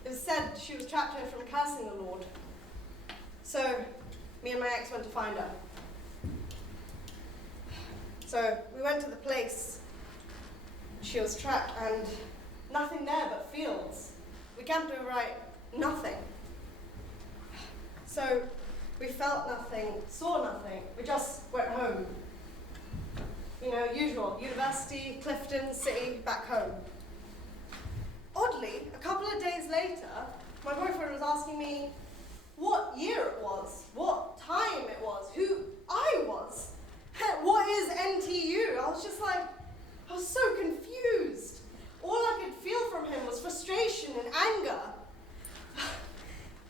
It was said she was trapped here from cursing the Lord. So, me and my ex went to find her. So, we went to the place she was trapped, and nothing there but fields. We camped overnight, nothing. So, we felt nothing, saw nothing. We just went home. You know, usual, university, Clifton, city, back home. Oddly, a couple of days later, my boyfriend was asking me what year it was, what time it was, who I was. What is NTU? I was just like, I was so confused. All I could feel from him was frustration and anger.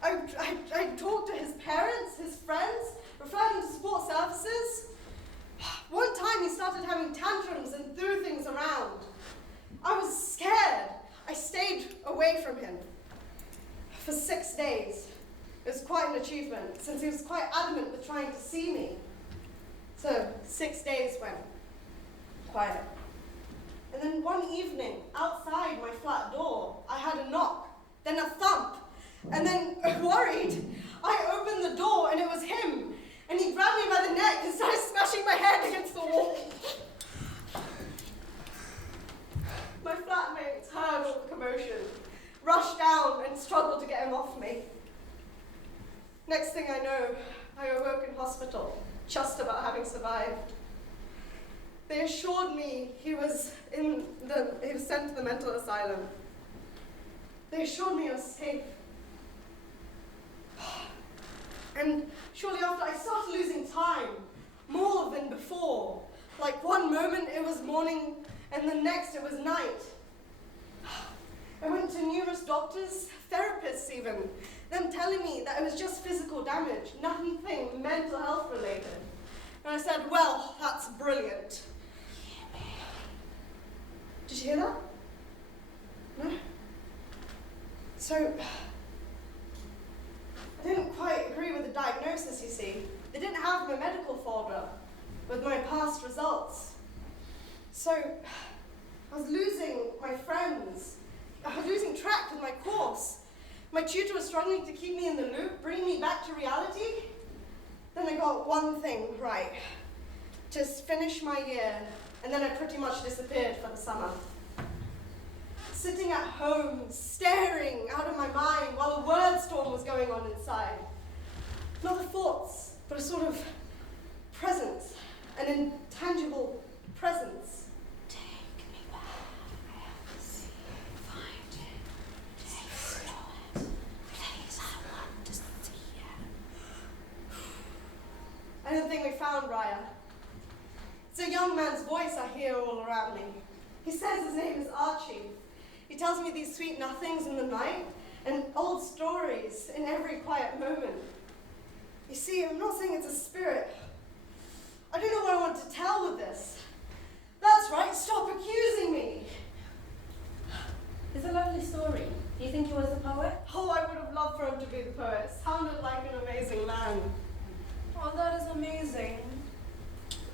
I talked to his parents, his friends, referred him to support services. One time he started having tantrums and threw things around. I was scared. I stayed away from him for 6 days. It was quite an achievement, since he was quite adamant with trying to see me. So 6 days went quiet. And then one evening, outside my flat door, I had a knock, then a thump. And then, worried, I opened the door and it was him. And he grabbed me by the neck and started smashing my head against the wall. My flatmates heard all the commotion, rushed down and struggled to get him off me. Next thing I know, I awoke in hospital, just about having survived. They assured me he was sent to the mental asylum. They assured me I was safe. And shortly after, I started losing time, more than before. Like one moment it was morning, and the next it was night. I went to numerous doctors, therapists even, them telling me that it was just physical damage, nothing mental health related. And I said, well, that's brilliant. Did you hear that? No? So, I didn't quite agree with the diagnosis, you see. They didn't have my medical folder with my past results. So, I was losing my friends. I was losing track with my course. My tutor was struggling to keep me in the loop, bring me back to reality. Then I got one thing right. Just finish my year, and then I pretty much disappeared for the summer. Sitting at home, staring out of my mind while a word storm was going on inside. Not the thoughts, but a sort of presence, an intangible presence. Take me back. I have to see, find it, taste it. Please, I want to see it. I don't think we found Raya. It's a young man's voice I around me. He says his name is Archie. He tells me these sweet nothings in the night and old stories in every quiet moment. You see, I'm not saying it's a spirit. I don't know what I want to tell with this. That's right, stop accusing me. It's a lovely story. Do you think he was a poet? Oh, I would have loved for him to be the poet. Sounded like an amazing man. Oh, that is amazing.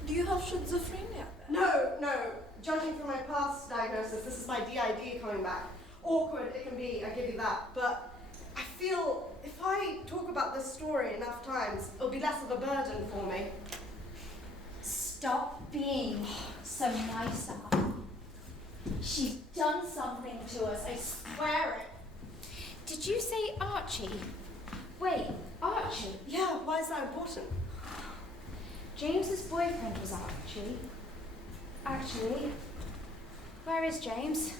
Do you have schizophrenia then? No. Judging from my past diagnosis, this is my DID coming back. Awkward it can be, I give you that. But I feel if I talk about this story enough times, it'll be less of a burden for me. Stop being so nice to her. She's done something to us, I swear it. Did you say Archie? Wait, Archie? Yeah, why is that important? James's boyfriend was Archie. Actually, where is James?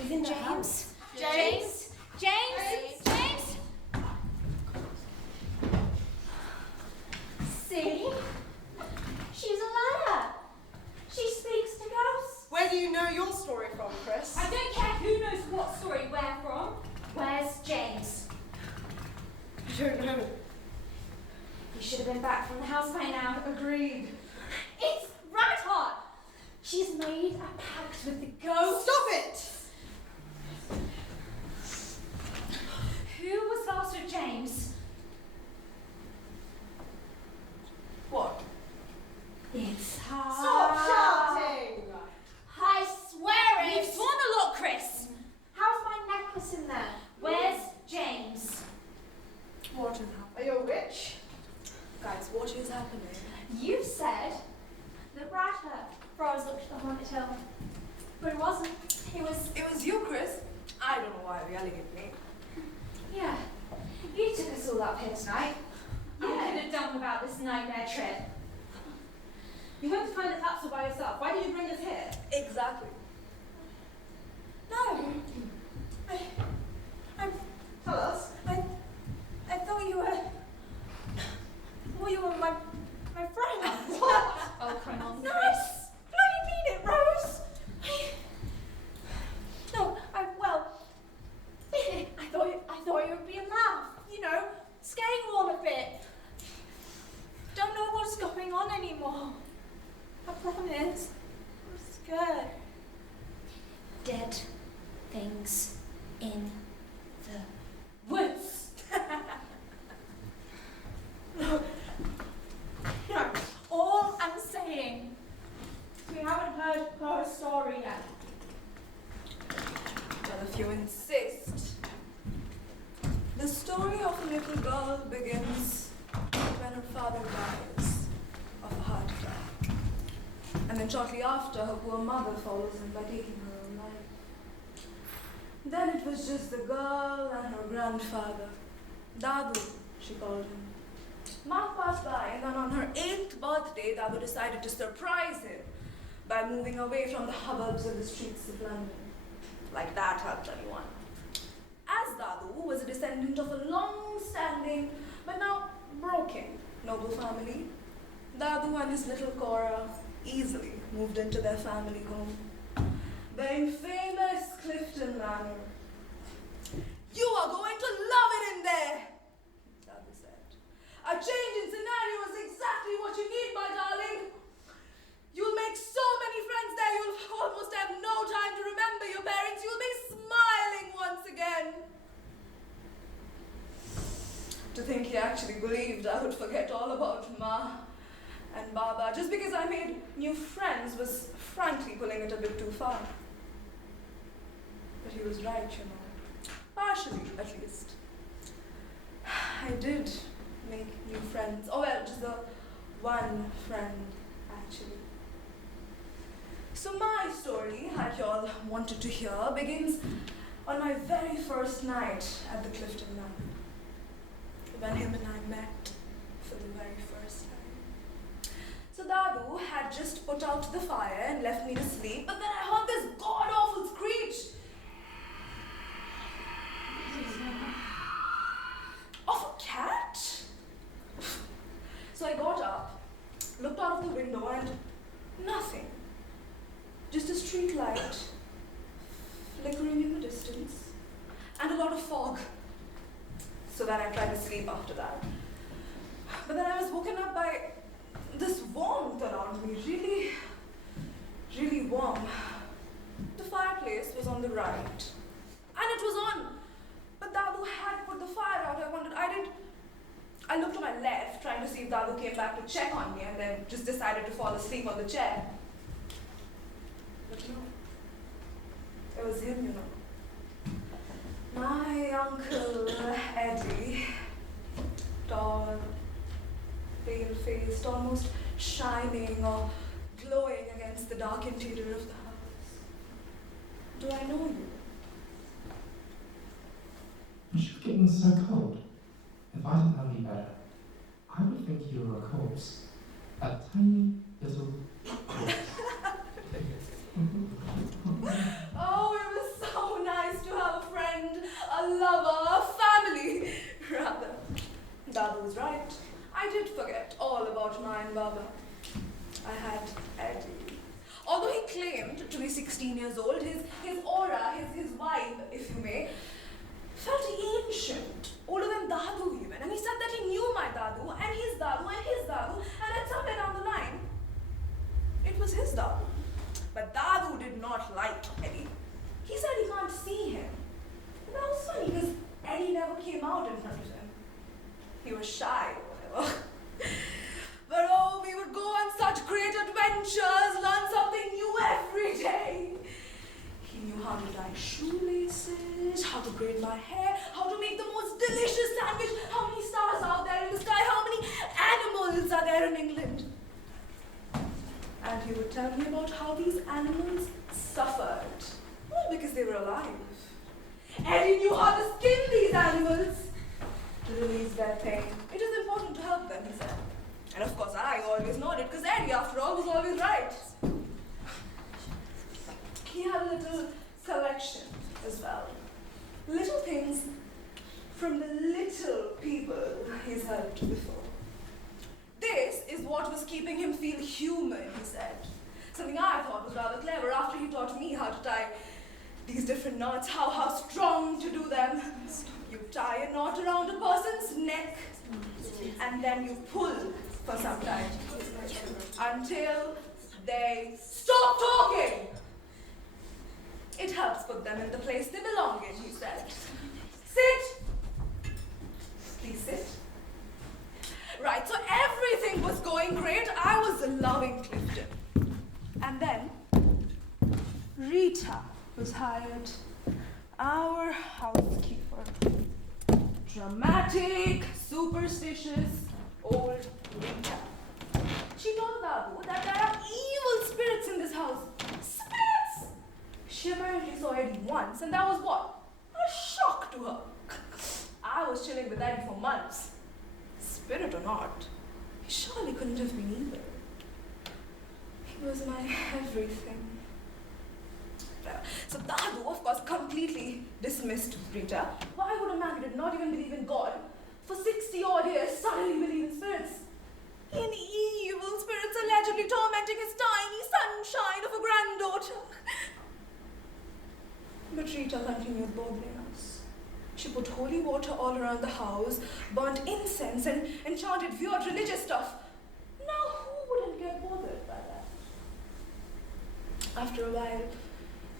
He's in the James? house. James? James? See? She's a liar. She speaks to ghosts. Where do you know your story from, Chris? I don't care who knows what story where from. Where's James? I don't know. He should have been back from the house by now. Agreed. It's Rat Hot! She's made a pact with the ghost. Stop it! Who was last with James? What? It's her. Stop shouting! I swear it! You've sworn a lot, Chris. How's my necklace in there? Where's James? What is happening? Are you a witch? Guys, what is happening? You said that Rat Hut froze looked at the haunted hill. But it wasn't. It was you, Chris. I don't know why you're yelling at me. Yeah. You took us all up here tonight. You Yeah. could have done without this nightmare trip. You went to find the capsule by yourself. Why did you bring us here? Exactly. No. Tell us. I thought you were. Well, you were my friend. What? Oh, come on, No, Chris. bloody mean it, Rose. No, I thought you would be a laugh. You know, scare you all a bit. Don't know what's going on anymore. I promise. I'm scared. Dead things in the woods. No, all I'm saying, we haven't heard her story yet. Well, if you insist. The story of a little girl begins when her father dies of a heart attack. And then shortly after, her poor mother follows him by taking her own life. Then it was just the girl and her grandfather. Dadu, she called him. Month passed by, and then on her 8th birthday, Dadu decided to surprise him by moving away from the hubbubs of the streets of London. Like that helped anyone. As Dadu was a descendant of a long-standing, but now broken, noble family, Dadu and his little Cora easily moved into their family home, the infamous Clifton Manor. You are going to love it in there, Dadu said. A change in scenario is exactly what you need, my darling. You'll make so many friends there, you'll almost have no time to remember your parents. You'll be smiling once again. To think he actually believed I would forget all about Ma and Baba just because I made new friends was frankly pulling it a bit too far. But he was right, you know. Partially, at least. I did make new friends. Oh well, just the one friend, actually. So my story, like you all wanted to hear, begins on my very first night at the Clifton Manor. When him and I met for the very first time. So Dadu had just put out the fire and left me to sleep, but then I heard this god-awful screech. Of a cat? So I got up, looked out of the window and nothing. Just a So then I tried to sleep after that. But then I was woken up by this warmth around me, really, really warm. The fireplace was on the right, and it was on. But Dadu had put the fire out. I looked to my left, trying to see if Dadu came back to check on me, and then just decided to fall asleep on the chair. But no, it was him, you know. My Uncle Eddie, tall, pale-faced, almost shining or glowing against the dark interior of the house. Do I know you? You're getting so cold. If I didn't know any better, I would think you were a corpse. A tiny little corpse. Oh, it was so nice to have a friend, a lover, a family, rather. Dadu was right. I did forget all about mine, Baba. I had Eddie. Although he claimed to be 16 years old, his aura, his vibe, if you may, felt ancient, older than Dadu even. And he said that he knew my Dadu, and his Dadu, and his Dadu, and then somewhere down the line, it was his Dadu. But Dadu did not like Eddie. He said he can't see him. And that was funny because Eddie never came out in front of him. He was shy or whatever. But oh, we would go on such great adventures, learn something new every day. He knew how to tie shoelaces, how to braid my hair, how to make the most delicious sandwich, how many stars are there in the sky, how many animals are there in England. And he would tell me about how these animals suffered, not because they were alive. Eddie knew how to skin these animals to release their pain. It is important to help them, he said. And of course I always nodded, because Eddie, after all, was always right. He had a little collection as well. Little things from the little people he's helped before. This is what was keeping him feel human, he said. Something I thought was rather clever after he taught me how to tie these different knots, how strong to do them. You tie a knot around a person's neck, and then you pull for some time until they stop talking. It helps put them in the place they belong in, he said. Sit. Please sit. Right, so everything was going great. I was loving Clifton. And then Rita was hired, our housekeeper. Dramatic, superstitious, old Rita. She told Dadu that there are evil spirits in this house. Spirits! She apparently saw Eddie once, and that was what? A shock to her. I was chilling with Eddie for months. Spirit or not, he surely couldn't have been either. He was my everything. So Dadu, of course, completely dismissed Rita. Why would a man who did not even believe in God for 60-odd years suddenly believe in spirits? In evil spirits allegedly tormenting his tiny sunshine of a granddaughter. But Rita continued bothering us. She put holy water all around the house, burnt incense, and chanted weird religious stuff. Now, who wouldn't get bothered by that? After a while,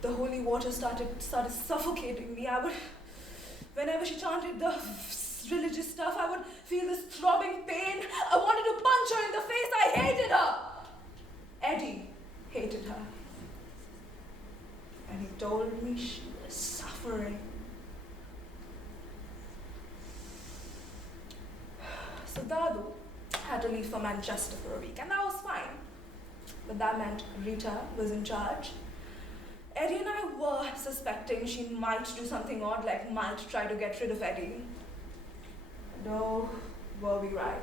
the holy water started suffocating me. Whenever she chanted the religious stuff, I would feel this throbbing pain. I wanted to punch her in the face. I hated her. Eddie hated her. And he told me she was suffering. So Dadu had to leave for Manchester for a week, and that was fine. But that meant Rita was in charge. Eddie and I were suspecting she might do something odd, like might try to get rid of Eddie. And oh, were we right.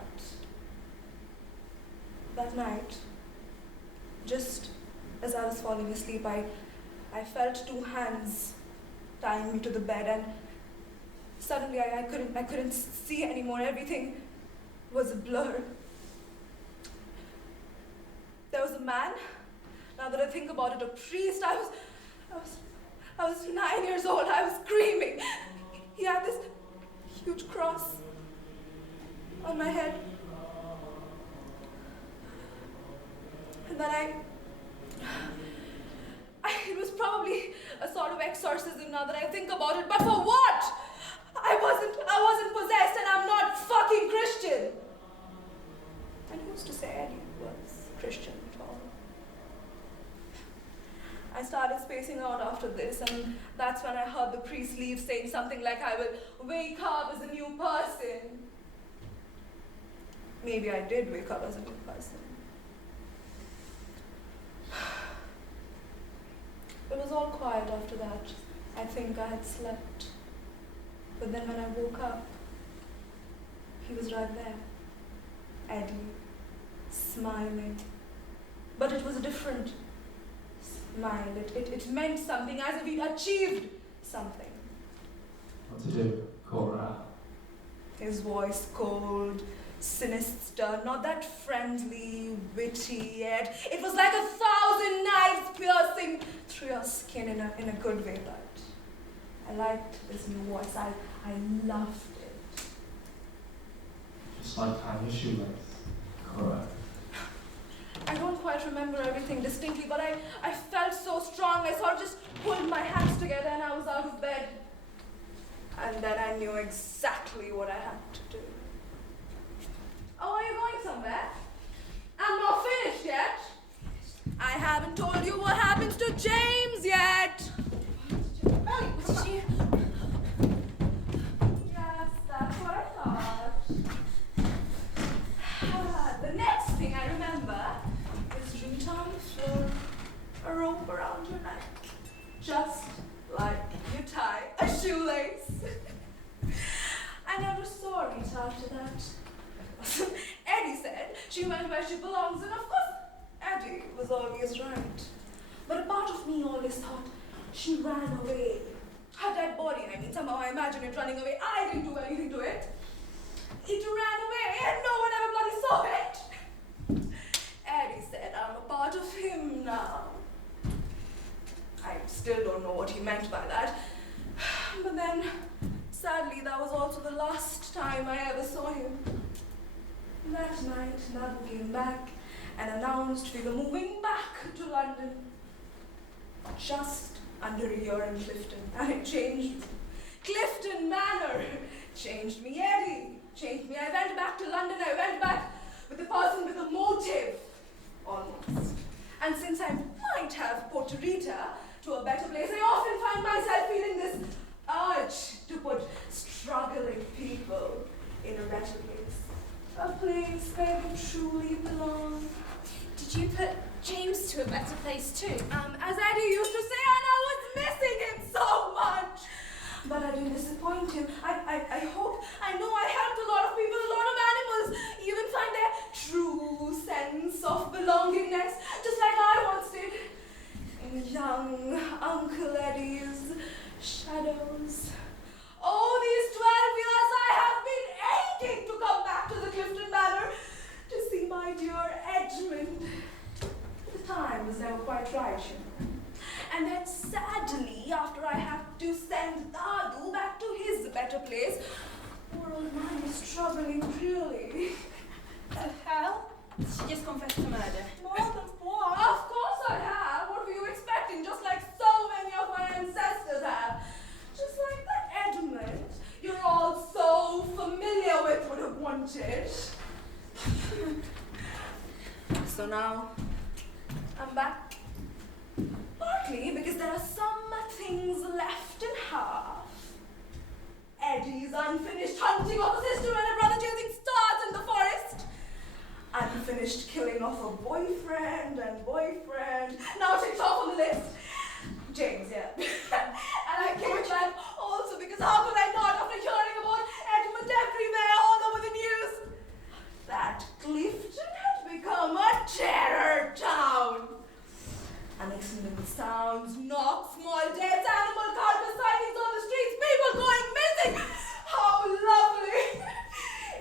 That night, just as I was falling asleep, I felt two hands tying me to the bed, and suddenly I couldn't see anymore. Everything was a blur. There was a man. Now that I think about it, a priest. I was 9 years old. I was screaming. He had this huge cross fucking Christian. And who's to say Eddie was Christian at all? I started spacing out after this, and that's when I heard the priest leave saying something like I will wake up as a new person. Maybe I did wake up as a new person. It was all quiet after that. I think I had slept. But then when I woke up, he was right there. Eddie, smiling. But it was a different smile. It meant something, as if he'd achieved something. What to do, Cora? His voice cold, sinister, not that friendly, witty Ed. It was like 1,000 knives piercing through your skin in a good way, but I liked this new voice. I loved it. Just like tying your shoelace, Cora. I don't quite remember everything distinctly, but I felt so strong. I sort of just pulled my hands together and I was out of bed. And then I knew exactly what I had to do. Oh, are you going somewhere? I'm not finished yet. I haven't told you what happens to James yet. What did you? Yes, that's what I thought. The next thing I remember is Rita on the floor, a rope around your neck, just like you tie a shoelace. I never saw Rita after that. Eddie said she went where she belongs, and of course, Eddie was always right. But a part of me always thought she ran away. Her dead body, I mean, somehow I imagine it running away. I didn't do anything to it. It ran away, and no one ever bloody saw it. Eddie said I'm a part of him now. I still don't know what he meant by that. But then, sadly, that was also the last time I ever saw him. That night, Nabu came back and announced we were moving back to London. Just under a year in Clifton, and it changed me. Clifton Manor changed me. Eddie changed me. I went back to London. I went back with a person with a motive, almost. And since I might have put Rita to a better place, I often find myself feeling this urge to put struggling people in a better place. A place where they truly belong. Did you put James to a better place too? As Eddie used to say, and I was missing him so much. But I didn't disappoint him. I hope, I know I helped a lot of people, a lot of animals, even find their true sense of belongingness, just like I once did. In young Uncle Eddie's shadows. Oh, these 12 years I have been aching to come back to the Clifton Manor to see my dear Edmund. The time was never quite right, you know. And then sadly, after I had to send Dadu back to his better place, poor old man is struggling really. The hell? She just confessed to murder. More than one. Of course I have. What were you expecting? Just like so many of my ancestors have. Just like that Edmund you're all so familiar with would have wanted. So now, I'm back. Partly because there are some things left in half. Eddie's unfinished hunting of a sister and a brother chasing stars in the forest. Unfinished killing of a boyfriend and boyfriend. Now ticked off on the list. James, yeah. And I came back also because how could I not after hearing about Edmund everywhere all over the news? That Clifton had become a terror town. Unexplained sounds, knocks, small deaths, animal carcass sightings on the streets, people going missing. How lovely!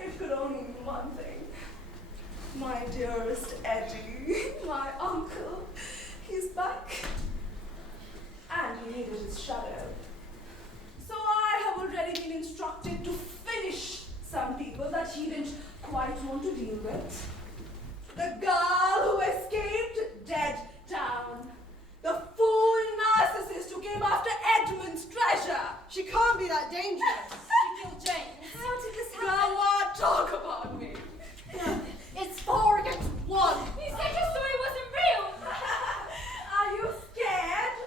It could only mean one thing. My dearest Eddie, my uncle, he's back. And he needed his shadow. So I have already been instructed to finish some people that he didn't quite want to deal with. The girl who escaped dead town. The fool narcissist who came after Edmund's treasure. She can't be that dangerous. She killed James. How did this Now happen? what one. You said your story wasn't real! Are you scared?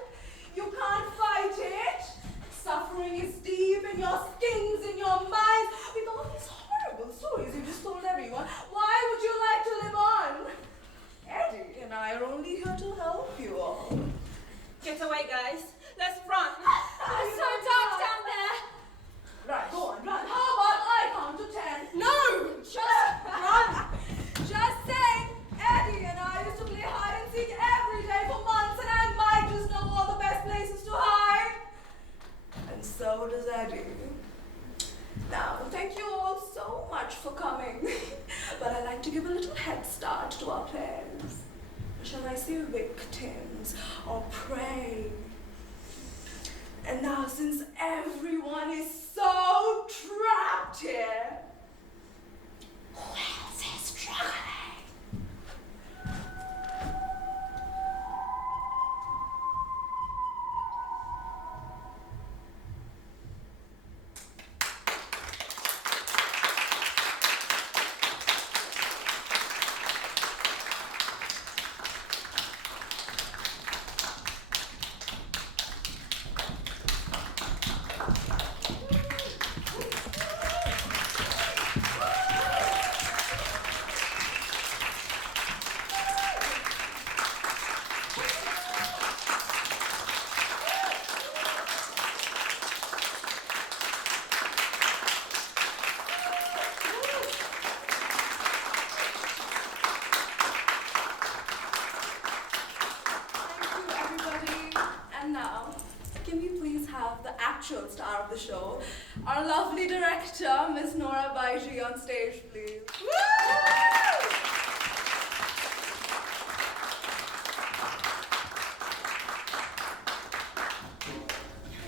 You can't fight it. Suffering is deep in your skins, in your minds. With all these horrible stories you just told everyone, why would you like to live on? Eddie and I are only here to help you all. Get away, guys. Let's run. It's so dark down there! Right, go on, run. How about I count to 10? No! Just run! Just saying, Eddie and I used to play hide and seek every day for months, and I might just know all the best places to hide. And so does Eddie. Now, thank you all so much for coming. But I'd like to give a little head start to our prayers. Shall I say victims or prey? And now, since everyone is so trapped here, who else is struggling? Actual star of the show, our lovely director, Miss Nora Baiji, on stage, please.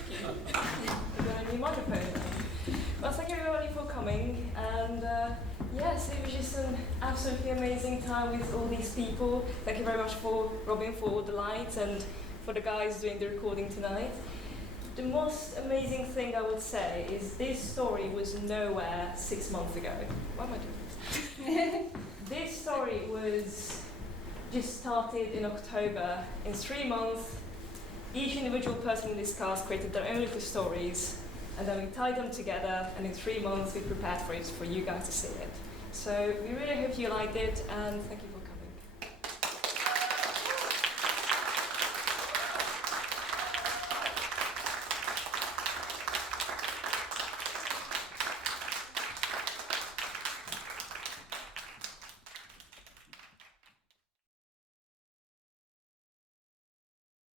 We've got a new microphone. Well, thank you everybody for coming, and yes, it was just an absolutely amazing time with all these people. Thank you very much for Robin for all the lights and for the guys doing the recording tonight. The most amazing thing I would say is this story was nowhere 6 months ago. Why am I doing this? This story was just started in October. In 3 months, each individual person in this cast created their own little stories, and then we tied them together, and in 3 months we prepared for it for you guys to see it. So we really hope you liked it, and thank you for coming.